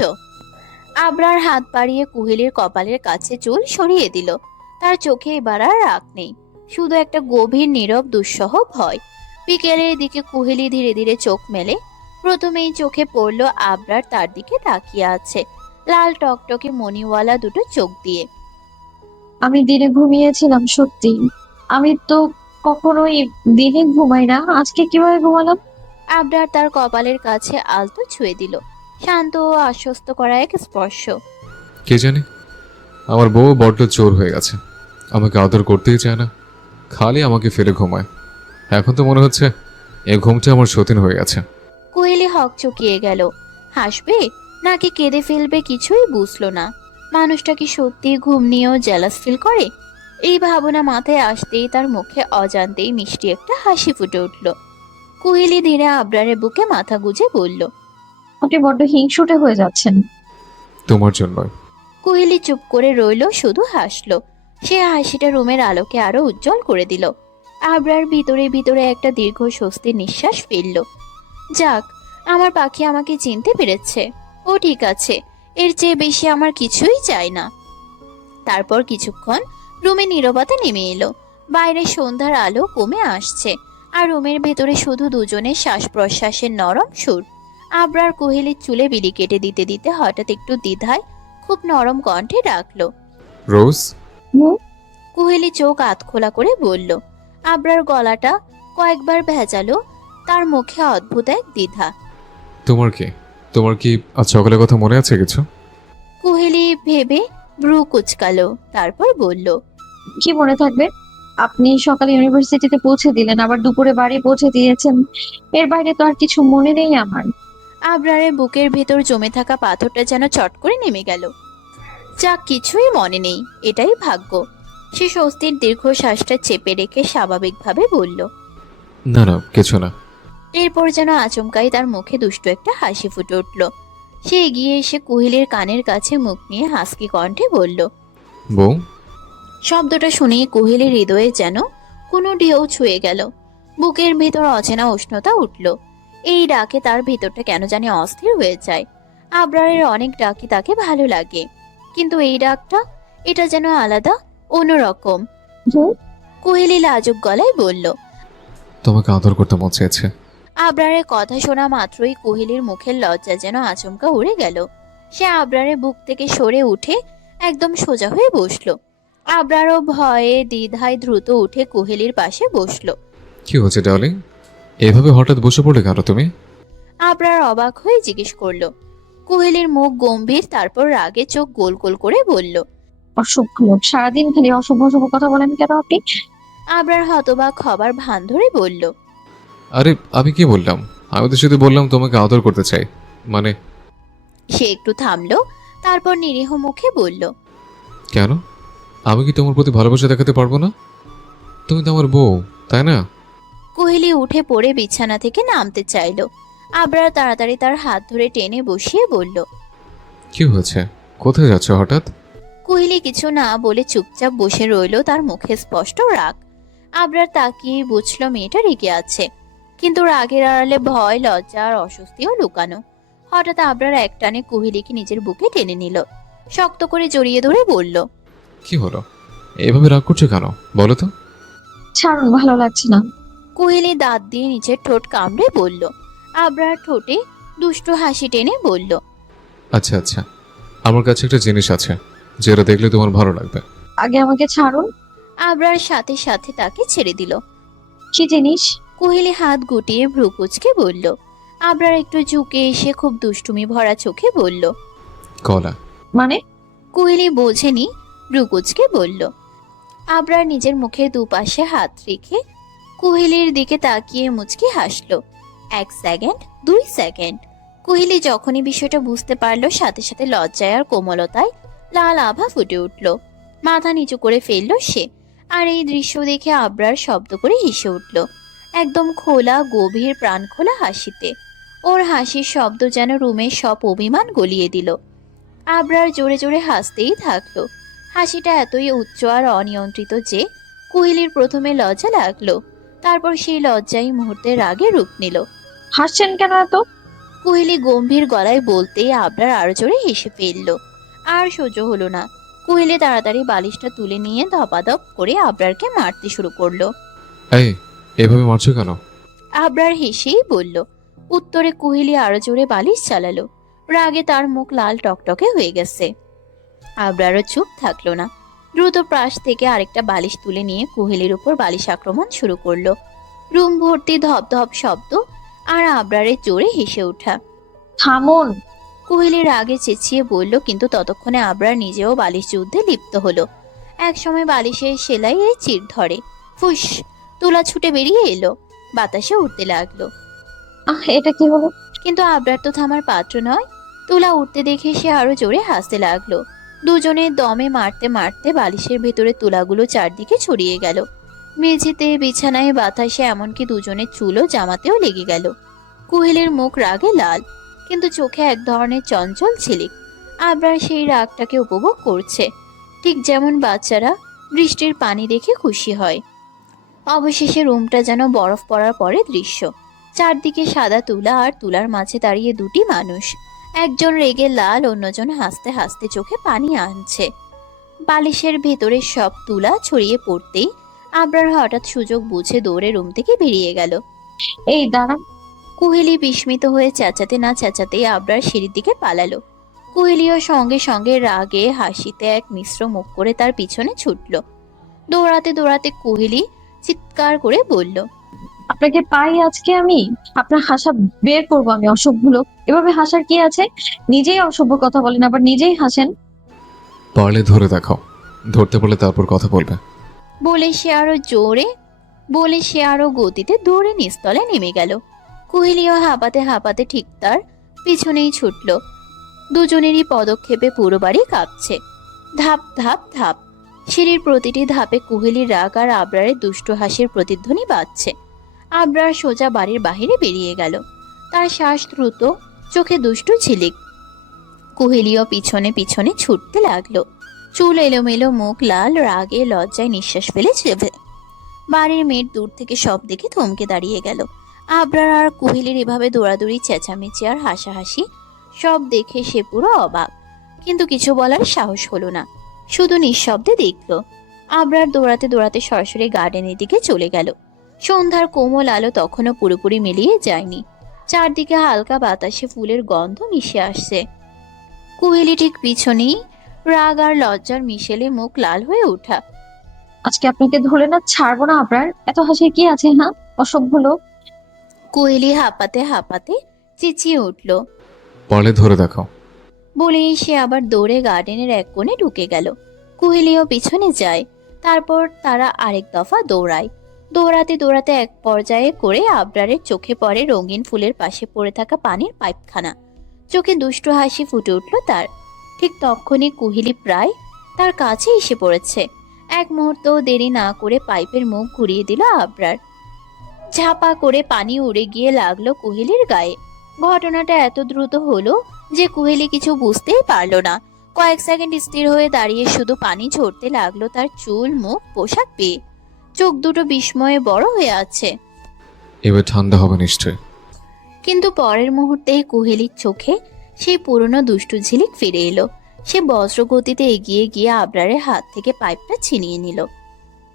আবরার হাত বাড়িয়ে কুহেলির কপালের কাছে চুল সরিয়ে দিল। তার চোখে এবার আর রাগ নেই, শুধু একটা গভীর নীরব দুঃসহ ভয়। বিকেলের দিকে কুহেলি ধীরে ধীরে চোখ মেলে। প্রথমেই চোখে পড়ল আবরার তার দিকে তাকিয়ে আছে, লাল টকটকে মণিওয়ালা দুটো চোখ দিয়ে। আমি দিনে ঘুমিয়েছিলাম সত্যি। আমি তো কখনোই দিনে ঘুমাই না, আজকে কিভাবে ঘুমালাম? আবরার তার কপালের কাছে আলতো ছুঁয়ে দিল, শান্ত ও আশ্বস্ত করা এক স্পর্শ। কে জানি, আমার বউ বড্ড চোর হয়ে গেছে, আমাকে আদর করতেই চায় না, খালি আমাকে ফেলে ঘুমায়। এখন তো মনে হচ্ছে এই ঘুমটা আমার সতীন হয়ে গেছে। কোয়েলি হক চকিয়ে গেল। হাসবে নাকি কেঁদে ফেলবে কিছুই বুঝলো না। মানুষটা কি সত্যি ঘুম নিয়েও জেলাস ফিল করে? এই ভাবনা মাথায় আসতেই তার মুখে অজান্তেই মিষ্টি একটা হাসি ফুটে উঠল। কোহেলি ধীরে আবরারের বুকে মাথা গুজে বলল, আপনি বড্ড হিংসুটে হয়ে যাচ্ছেন। তোমার জন্যই। কুহেলি চুপ করে রইল, শুধু হাসলো। সে হাসিটা রুমের আলোকে আরো উজ্জ্বল করে দিল। আবরার ভিতরে ভিতরে একটা দীর্ঘ স্বস্তির নিঃশ্বাস ফেলল। যাক, আমার পাখি আমাকে চিনতে পেরেছে। ও ঠিক আছে, এর চেয়ে বেশি আমার কিছুই চাই না। তারপর কিছুক্ষণ রুমে নীরবতা নেমে এলো। বাইরে সন্ধ্যার আলো কমে আসছে, আর রুমের ভেতরে শুধু দুজনের শ্বাস প্রশ্বাসের নরম সুর। আবরার কোহেলির চুলে বিলি কেটে দিতে দিতে হঠাৎ একটু দ্বিধায় খুব নরম কণ্ঠে ডাকলো, রোজ। কোহেলি চোখ আধ খোলা করে বলল। আবরার গলাটা কয়েকবার ভেজালো, তার মুখে অদ্ভুত এক দ্বিধা। তোমার কি আজ সকালের কথা মনে আছে কিছু? কোহেলি ভেবে ভ্রু কুচকালো, তারপর বলল, কি মনে থাকবে? আপনি সকালে ইউনিভার্সিটিতে পৌঁছে দিলেন, আবার দুপুরে বাড়ি পৌঁছে দিয়েছেন। এর বাইরে তো আর কিছু মনে নেই আমার। আবরারের বুকের ভেতর জমে থাকা পাথরটা যেন চট করে নেমে গেল। যা কিছুই মনে নেই, এটাই ভাগ্য। সে স্বস্তির দীর্ঘশ্বাসটা চেপে রেখে স্বাভাবিকভাবে বলল। না না, কিছু না। এরপর যেন আচমকাই তার মুখে দুষ্টু একটা হাসি ফুটে উঠল। সে এগিয়ে এসে কোহেলির কানের কাছে মুখ নিয়ে হাসকি কণ্ঠে বলল। বউ। শব্দটা শুনেই কোহেলির হৃদয়ে যেন কোনো ঢেউ ছুঁয়ে গেল। বুকের ভেতর অচেনা উষ্ণতা উঠল। এই ডাকে তার ভেতরটা কেন জানি অস্থির হয়ে যায়। আবরারের অনেক ডাকই তাকে ভালো লাগে, কিন্তু এই ডাকটা, এটা যেন আলাদা, অন্যরকম। বউ, কোহেলি লাজুক গলায় বলল। তোমাকে আদর করতে মন চেয়েছে। আবরারের কথা শোনা মাত্রই কোহেলির মুখের লজ্জা যেন আচমকা উড়ে গেল। সে আবরারের বুক থেকে সরে উঠে একদম সোজা হয়ে বসলো। আবরারও ভয়ে দ্বিধায় দ্রুত উঠে কোহেলির পাশে বসলো। কি হচ্ছে ডার্লিং? এভাবে হঠাৎ বসে পড়লে কেন তুমি? আবরার অবাক হয়ে জিজ্ঞেস করলো। কোহেলির মুখ গম্ভীর, তারপর রাগে চোখ গোল গোল করে বলল। অসভ্য লোক, সারাদিন খালি অসভ্য অসভ্য কথা বলেন কেন আপনি? আবরার হতবাক হবার ভান ধরে বলল। আরে আমি কি বললাম? আমি তো শুধু বললাম তোমাকে আদর করতে চাই। মানে? সে একটু থামলো, তারপর নিরীহ মুখে বলল। কেন? আমি কি তোমার প্রতি ভালোবাসা দেখাতে পারবো না? তুমি তো আমার বউ, তাই না? কোহেলি উঠে পড়ে বিছানা থেকে নামতে চাইলো। আবরার তাড়াতাড়ি তার হাত ধরে টেনে বসিয়ে বলল। কি হয়েছে? কোথায় যাচ্ছ হঠাৎ? কোহেলি কিছু না বলে চুপচাপ বসে রইল, তার মুখে স্পষ্ট রাগ। আবরার তাকিয়ে বুঝলো মেয়েটা রেগে আছে, কিন্তু রাগের আড়ালে ভয়, লজ্জা আর অস্বস্তিও লুকানো। হঠাৎ আবরার একটানে কোহেলিকে নিজের বুকে টেনে নিল, শক্ত করে জড়িয়ে ধরে বলল। কি হলো? এভাবে রাগ করছো কেন বলো তো? ছাড়ুন, ভালো লাগছে না। কোহেলি দাঁত দিয়ে নিচের ঠোঁট কামড়ে বলল। আবরার ঠোঁটে দুষ্টু হাসি টেনে বলল। আচ্ছা আচ্ছা, আমার কাছে একটা জিনিস আছে যেটা দেখলে তোমার ভালো লাগবে। আগে আমাকে ছাড়ুন। আবরার সাথে সাথে তাকে ছেড়ে দিল। কি জিনিস? কোহেলি হাত গুটিয়ে ভ্রু কুঁচকে বলল। আবরার একটু ঝুঁকে এসে খুব দুষ্টুমি ভরা চোখে বলল। কলা। মানে? কোহেলি বোঝেনি, ভ্রু কুঁচকে বলল। আবরার নিজের মুখের দুপাশে হাত রেখে কোহেলির দিকে তাকিয়ে মুচকি হাসলো। 1 সেকেন্ড, 2 সেকেন্ড। কোহেলি যখনই বিষয়টা বুঝতে পারলো, সাথে সাথে লজ্জায় আর কোমলতায় লাল আভা ফুটে উঠল। মাথা নিচু করে ফেললো সে। আর এই দৃশ্য দেখে আবরার শব্দ করে হেসে উঠল, একদম খোলা, গভীর, প্রাণখোলা হাসিতে। ওর হাসির শব্দ যেন রুমের সব অভিমান গলিয়ে দিল। আবরার জোরে জোরে হাসতেই থাকলো। হাসিটা এতই উচ্চ আর অনিয়ন্ত্রিত যে কোহেলির প্রথমে লজ্জা লাগলো, তারপর সেই লজ্জাই মুহূর্তে রাগে রূপ নিল। হাসছেন কেন এত? কোহেলি গম্ভীর গলায় বলতেই আবরার আরো জোরে হেসে ফেললো। আর সহ্য হলো না। কোহেলি তাড়াতাড়ি বালিশটা তুলে নিয়ে ধপাধপ করে আবরারকে মারতে শুরু করলো। এই, এভাবে মারছো কেন? আবরার হেসেই বলল। উত্তরে কোহেলি আরো জোরে বালিশ চালালো। রাগে তার মুখ লাল টকটকে হয়ে গেছে। আবরারও চুপ থাকলো না। দ্রুত পাশ থেকে আরেকটা বালিশ তুলে নিয়ে কোহেলির উপর বালিশ আক্রমণ শুরু করলো। রুম ভর্তি ধপধপ শব্দ আর আবরারের জোরে হেসে ওঠা। থামুন। কোহেলি রাগে চেঁচিয়ে বলল, কিন্তু ততক্ষণে আবরার নিজেও বালিশ যুদ্ধে লিপ্ত হলো। একসময় বালিশের সেলাইয়ে চির ধরে, ফুস, তুলা ছুটে বেরিয়ে এলো, বাতাসে উঠতে লাগলো। এটা কি হলো? কিন্তু আবরার তো থামার পাত্র নয়। তুলা উঠতে দেখে সে আরো জোরে হাসতে লাগলো। দুজনে দমে মারতে মারতে বালিশের ভেতরে তুলাগুলো চারদিকে ছড়িয়ে গেল। মেঝেতে, বিছানায়, বাতাসে, এমনকি দুজনের চুলও জামাতেও লেগে গেল। কোহেলির মুখ রাগে লাল, কিন্তু চোখে এক ধরনের চঞ্চল ঝিলিক। আবরার সেই রাগটাকে উপভোগ করছে, ঠিক যেমন বাচ্চারা বৃষ্টির পানি দেখে খুশি হয়। অবশেষে রুমটা যেন বরফ পড়ার পরে দৃশ্য। চারদিকে সাদা তুলা, আর তুলার মাঝে দাঁড়িয়ে দুটি মানুষ। একজন রেগে লাল, অন্যজন হাসতে হাসতে চোখে পানি আনছে। বালিশের ভেতরে সব তুলা ছড়িয়ে পড়তেই আবরার হঠাৎ সুযোগ বুঝে দৌড়ে রুম থেকে বেরিয়ে গেল। এই দাঁড়ান। কুহেলি বিস্মিত হয়ে চেঁচাতে না চেঁচাতেই আবরার সিঁড়ির দিকে পালালো। কুহেলিও সঙ্গে সঙ্গে রাগে হাসিতে এক মিশ্র মুখ করে তার পিছনে ছুটল। দৌড়াতে দৌড়াতে কুহেলি চিৎকার করে বলল, আপনাকে পাই আজকে আমি। আপনার হাসা বের করবো আমি, অসভ্য লোক। এভাবে হাসার কি আছে? নিজেই অসভ্য কথা বলেন, আবার নিজেই হাসেন। পারলে ধরে দেখাও, ধরতে পারলে তারপর কথা বলবে। বলে সে আরো গতিতে দৌড়ে নিস্তলে নেমে গেল। কুহেলিও হাঁপাতে হাঁপাতে ঠিক তার পিছনেই ছুটল। দুজনেরই পদক্ষেপে পুরো বাড়ি কাঁপছে। ধাপ ধাপ ধাপ। সিঁড়ির প্রতিটি ধাপে কুহেলির রাগ আর আবরারের দুষ্টু হাসির প্রতিধ্বনি বাজছে। আবরার সোজা বাড়ির বাহিরে বেরিয়ে গেল। তার শ্বাস দ্রুত, চোখে দুষ্টু ঝিলিক। কুহেলিও পিছনে পিছনে ছুটতে লাগলো। চুল এলোমেলো, মুখ লাল, রাগে লজ্জায় নিঃশ্বাস ফেলে চেপে। বাড়ির মেয়ের দূর থেকে সব দেখে থমকে দাঁড়িয়ে গেল। আবরার আর কুহেলির এভাবে দৌড়াদৌড়ি, চেঁচামেচি আর হাসাহাসি সব দেখে সে পুরো অবাক, কিন্তু কিছু বলার সাহস হলো না। শুধু নিঃশব্দে দেখলো। আবরার দৌড়াতে দৌড়াতে সরাসরি গার্ডেনের দিকে চলে গেল। সন্ধ্যার কোমল আলো তখনও পুরোপুরি মিলিয়ে যায়নি। চারদিকে হালকা বাতাসে ফুলের গন্ধ মিশে আসছে। কুহেলি ঠিক পিছনেই, রাগ আর লজ্জার মিশেলে মুখ লাল হয়ে ওঠা। আজকে আপনাকে ধরে না ছাড়বো না। আপনার এত হাসির কি আছে? হ্যাঁ, অসভ্য লোক। কুহেলি হাঁপাতে হাঁপাতে চেঁচিয়ে উঠল। পারলে ধরে দেখাও। বলেই সে আবার দৌড়ে গার্ডেনের এক কোণে ঢুকে গেল। কুহেলিও পিছনে যায়। তারপর তারা আরেক দফা দৌড়ায়। দৌড়াতে দৌড়াতে এক পর্যায়ে করে আবরারের চোখে পড়ে রঙিন ফুলের পাশে পড়ে থাকা পানির পাইপখানা। চোখে দুষ্টু হাসি ফুটে উঠল তার। ঠিক তখনই কুহেলি প্রায় তার কাছে এসে পড়েছে। এক মুহূর্ত দেরি না করে পাইপের মুখ ঘুরিয়ে দিল আবরার। ঝাপা করে পানি উড়ে গিয়ে লাগলো কুহেলির গায়ে। ঘটনাটা এত দ্রুত হলো যে কুহেলি কিছু বুঝতেই পারলো না। কয়েক সেকেন্ড স্থির হয়ে দাঁড়িয়ে শুধু পানি ঝরতে লাগলো তার চুল, মুখ, পোশাক পেয়ে। চোখ দুটো বিস্ময়ে বড় হয়ে আছে। এবার ঠান্ডা হবে নিশ্চয়। কিন্তু পরের মুহূর্তেই কুহেলির চোখে সেই পুরনো দুষ্টু ঝিলিক ফিরে এলো। সে বজ্রগতিতে এগিয়ে গিয়ে আবরারের হাত থেকে পাইপটা ছিনিয়ে নিল।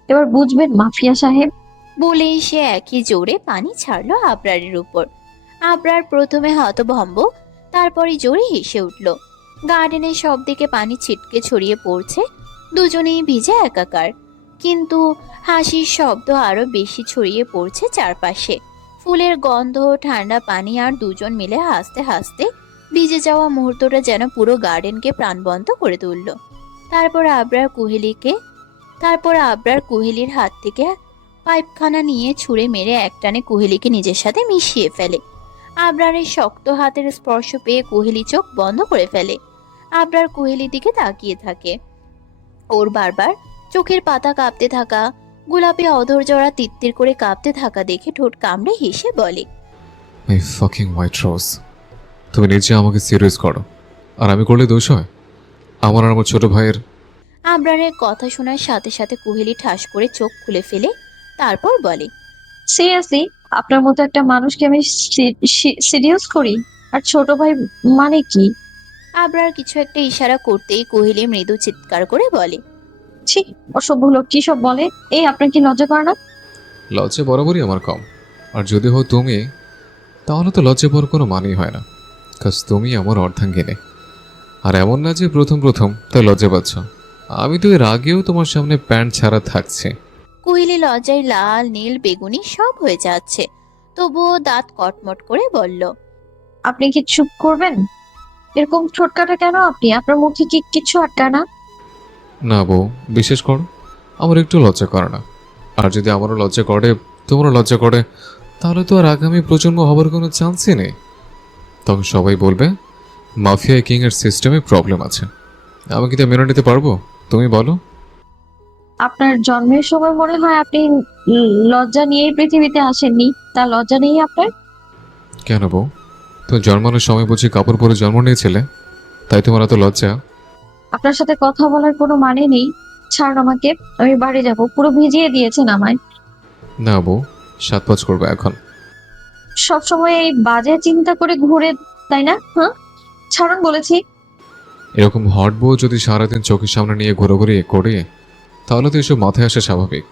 এবার বুঝবেন মাফিয়া সাহেব। বলেই সে একই জোরে পানি ছাড়লো আবরারের উপর। আবরার প্রথমে হতভম্ব, তারপরই জোরে হেসে উঠল। গার্ডেনের সব দিকে পানি ছিটকে ছড়িয়ে পড়ছে। দুজনেই ভিজে একাকার, কিন্তু হাসির শব্দ আরো বেশি ছড়িয়ে পড়ছে চারপাশে। ফুলের গন্ধ, ঠান্ডা পানি আর দুজন মিলে হাসতে হাসতে ভিজে যাওয়া মুহূর্তটা যেন পুরো গার্ডেনকে প্রাণবন্ত করে তুলল। তারপর আবরার কুহেলির হাত থেকে পাইপখানা নিয়ে ছুঁড়ে মেরে একটানে কুহেলিকে নিজের সাথে মিশিয়ে ফেলে। আবরারের শক্ত হাতের স্পর্শ পেয়ে কুহেলি চোখ বন্ধ করে ফেলে। আবরার কুহেলির দিকে তাকিয়ে থাকে। ওর বারবার চোখের পাতা কাঁপতে থাকা, গোলাপি অধৈর্যরা তিত্তির করে কাঁপতে থাকা দেখে ঠোঁট কামড়ে হেসে বলে, এই ফাকিং হোয়াইট রোজ, তুমি নিজে আমাকে সিরিয়াস করো, আর আমি করলে দোষ হয়? আমার আর আমার ছোট ভাইয়ের। আবরারের কথা শোনার সাথে সাথে কুহেলি ঠাস করে চোখ খুলে ফেলে। তারপর বলে, সিরিয়াসলি, আপনার মতো একটা মানুষকে আমি সিরিয়াস করি? আর ছোট ভাই মানে কি? আবরার কিছু একটা ইশারা করতেই কুহেলি মৃদু চিৎকার করে বলে, ছি, অসভ্য লোক কি সব বলে। এই আপনার কি লজ্জা করে না? লজ্জা বরাবরই আমার কম, আর যদি হও তুমি, তাহলে তো লজ্জা পাওয়ার কোনো মানেই হয় না। কাজ তুমি আমার অর্ধাঙ্গিনী। আর এমন না যে প্রথম প্রথম তাই লজ্জা পাচ্ছ, আমি তো এর আগেও তোমার সামনে প্যান্ট ছাড়া থাকছে। কুহেলি লজ্জায় লাল, নীল, বেগুনি সব হয়ে যাচ্ছে, তবুও দাঁত কটমট করে বলল, আপনি কি চুপ করবেন? এরকম ছোটকাটা কেন আপনি? আপনার মুখে কি কিছু আটকা না? না বউ, বিশেষ করো, আমার একটু লজ্জা করে না। আর যদি আমারও লজ্জা করে, তোমারও লজ্জা করে, তাহলে তো আর আগামী প্রজন্ম হবার কোনো চান্সই নেই। তখন সবাই বলবে মাফিয়া কিং এর সিস্টেমে প্রবলেম আছে। আমি কি তা মেনে নিতে পারবো? তুমি বলো। আপনার জন্মের সময় মনে হয় আপনি লজ্জা নিয়েই পৃথিবীতে আসেননি। তা লজ্জা নেই আপনার? কেন বউ, তুমি জন্মানোর সময় বুঝি কাপড় পরে জন্ম নিয়েছিলে? তাই তোমার এত লজ্জা? আপনার সাথে কথা বলার কোনো মানে নেই। ছাড়ুন আমাকে, আমি বাড়ি যাব। পুরো ভিজিয়ে দিয়েছেন আমায়। না বউ, সাতপাঁচ করবে এখন। সবসময় এই বাজে চিন্তা করে ঘুরে, তাই না? হ্যাঁ, ছাড়ুন বলেছি। এরকম হট বউ যদি সারাদিন চোখের সামনে নিয়ে ঘোরাঘুরি করে, তাহলে তো এসব মাথায় আসা স্বাভাবিক।